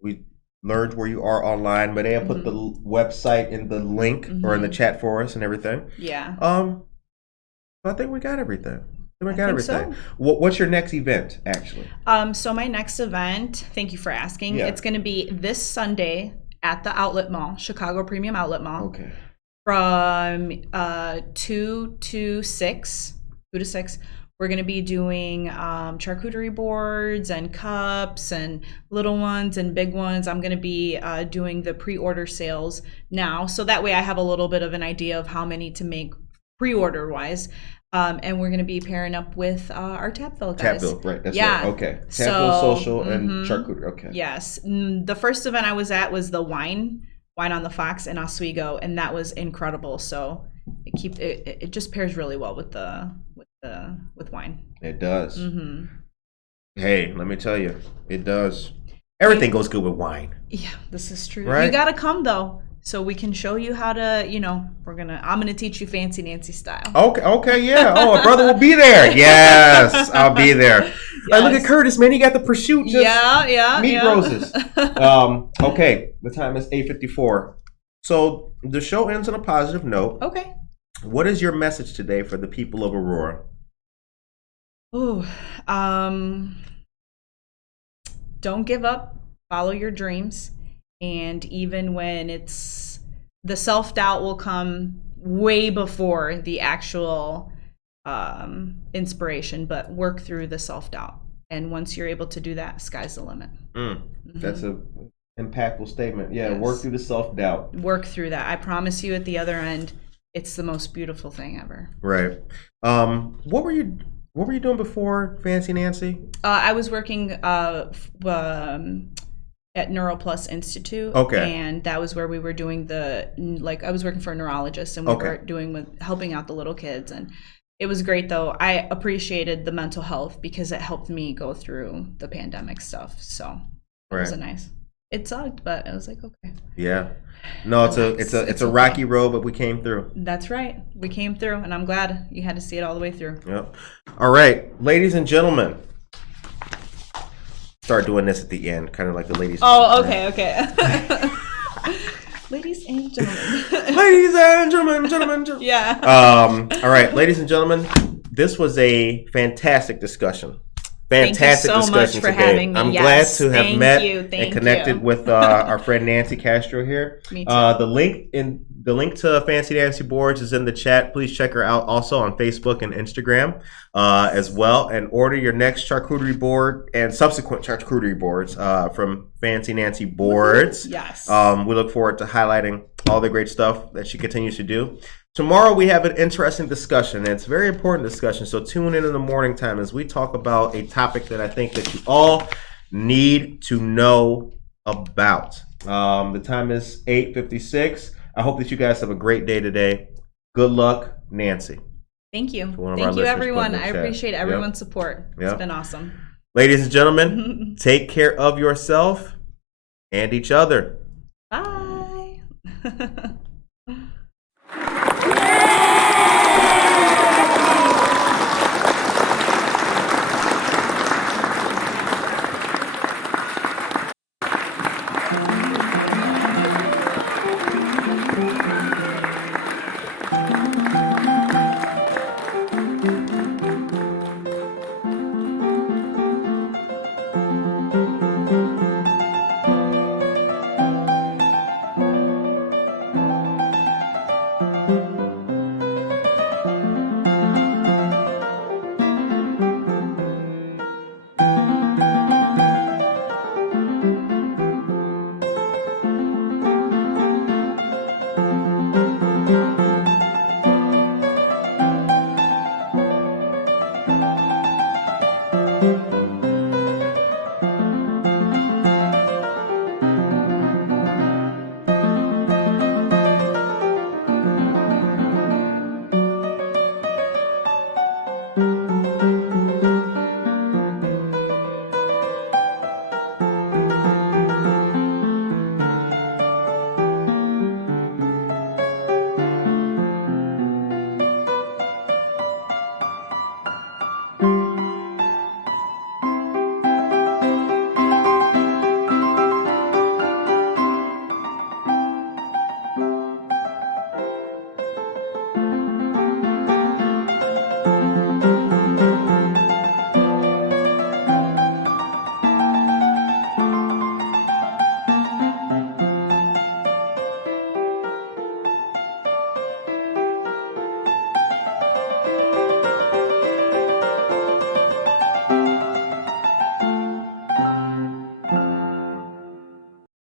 We learned where you are online. Medea put the website in the link or in the chat for us and everything. Yeah. I think we got everything. So. What's your next event, actually? So my next event, thank you for asking. Yeah. It's going to be this Sunday at the Outlet Mall, Chicago Premium Outlet Mall. Okay. From 2 to 6, we're going to be doing charcuterie boards and cups and little ones and big ones. I'm going to be doing the pre-order sales now, so that way I have a little bit of an idea of how many to make pre-order wise. And we're going to be pairing up with our Tapville guys. Tapville, right? That's right. Okay. Tapville Social and charcuterie. Okay. Yes. The first event I was at was the Wine on the Fox in Oswego, and that was incredible. So it just pairs really well with wine. It does. Hey, let me tell you, it does. Everything goes good with wine. Yeah, this is true. Right? You gotta come though, so we can show you how to. I'm gonna teach you Fancy Nancy style. Okay, yeah. Oh, a brother will be there. Yes, I'll be there. Yes. Like, look at Curtis, man. He got the prosciutto. Meat roses. Okay, the time is 8:54. So the show ends on a positive note. Okay. What is your message today for the people of Aurora? Oh, don't give up. Follow your dreams. And even when the self-doubt will come way before the actual inspiration, but work through the self-doubt. And once you're able to do that, sky's the limit. That's a impactful statement. Yeah, yes. Work through the self-doubt. Work through that. I promise you at the other end, it's the most beautiful thing ever. Right. What were you doing before Fancy Nancy? I was working at NeuroPlus Institute. Okay. And that was where we were doing I was working for a neurologist, and we were helping out the little kids, and it was great though. I appreciated the mental health because it helped me go through the pandemic stuff. So it was nice. It sucked, but I was like, okay. Yeah. No, it's a rocky road, but we came through. That's right. We came through, and I'm glad you had to see it all the way through. Yep. All right, ladies and gentlemen. Start doing this at the end, kind of like the ladies. Oh, okay. Ladies and gentlemen. Ladies and gentlemen. Yeah. All right, ladies and gentlemen, this was a fantastic discussion. Fantastic Thank you so discussion much for today. having me. I'm Yes. glad to have Thank met you. and connected with our friend Nancy Castro here. Me too. The link to Fancy Nancy Boards is in the chat. Please check her out also on Facebook and Instagram as well, and order your next charcuterie board and subsequent charcuterie boards from Fancy Nancy Boards. Yes. We look forward to highlighting all the great stuff that she continues to do. Tomorrow we have an interesting discussion, and it's a very important discussion, so tune in the morning time as we talk about a topic that I think that you all need to know about. The time is 8:56. I hope that you guys have a great day today. Good luck, Nancy. Thank you. One of our Thank you, listeners everyone. put in the I chat. appreciate everyone's support. Yep. It's been awesome. Ladies and gentlemen, take care of yourself and each other. Bye.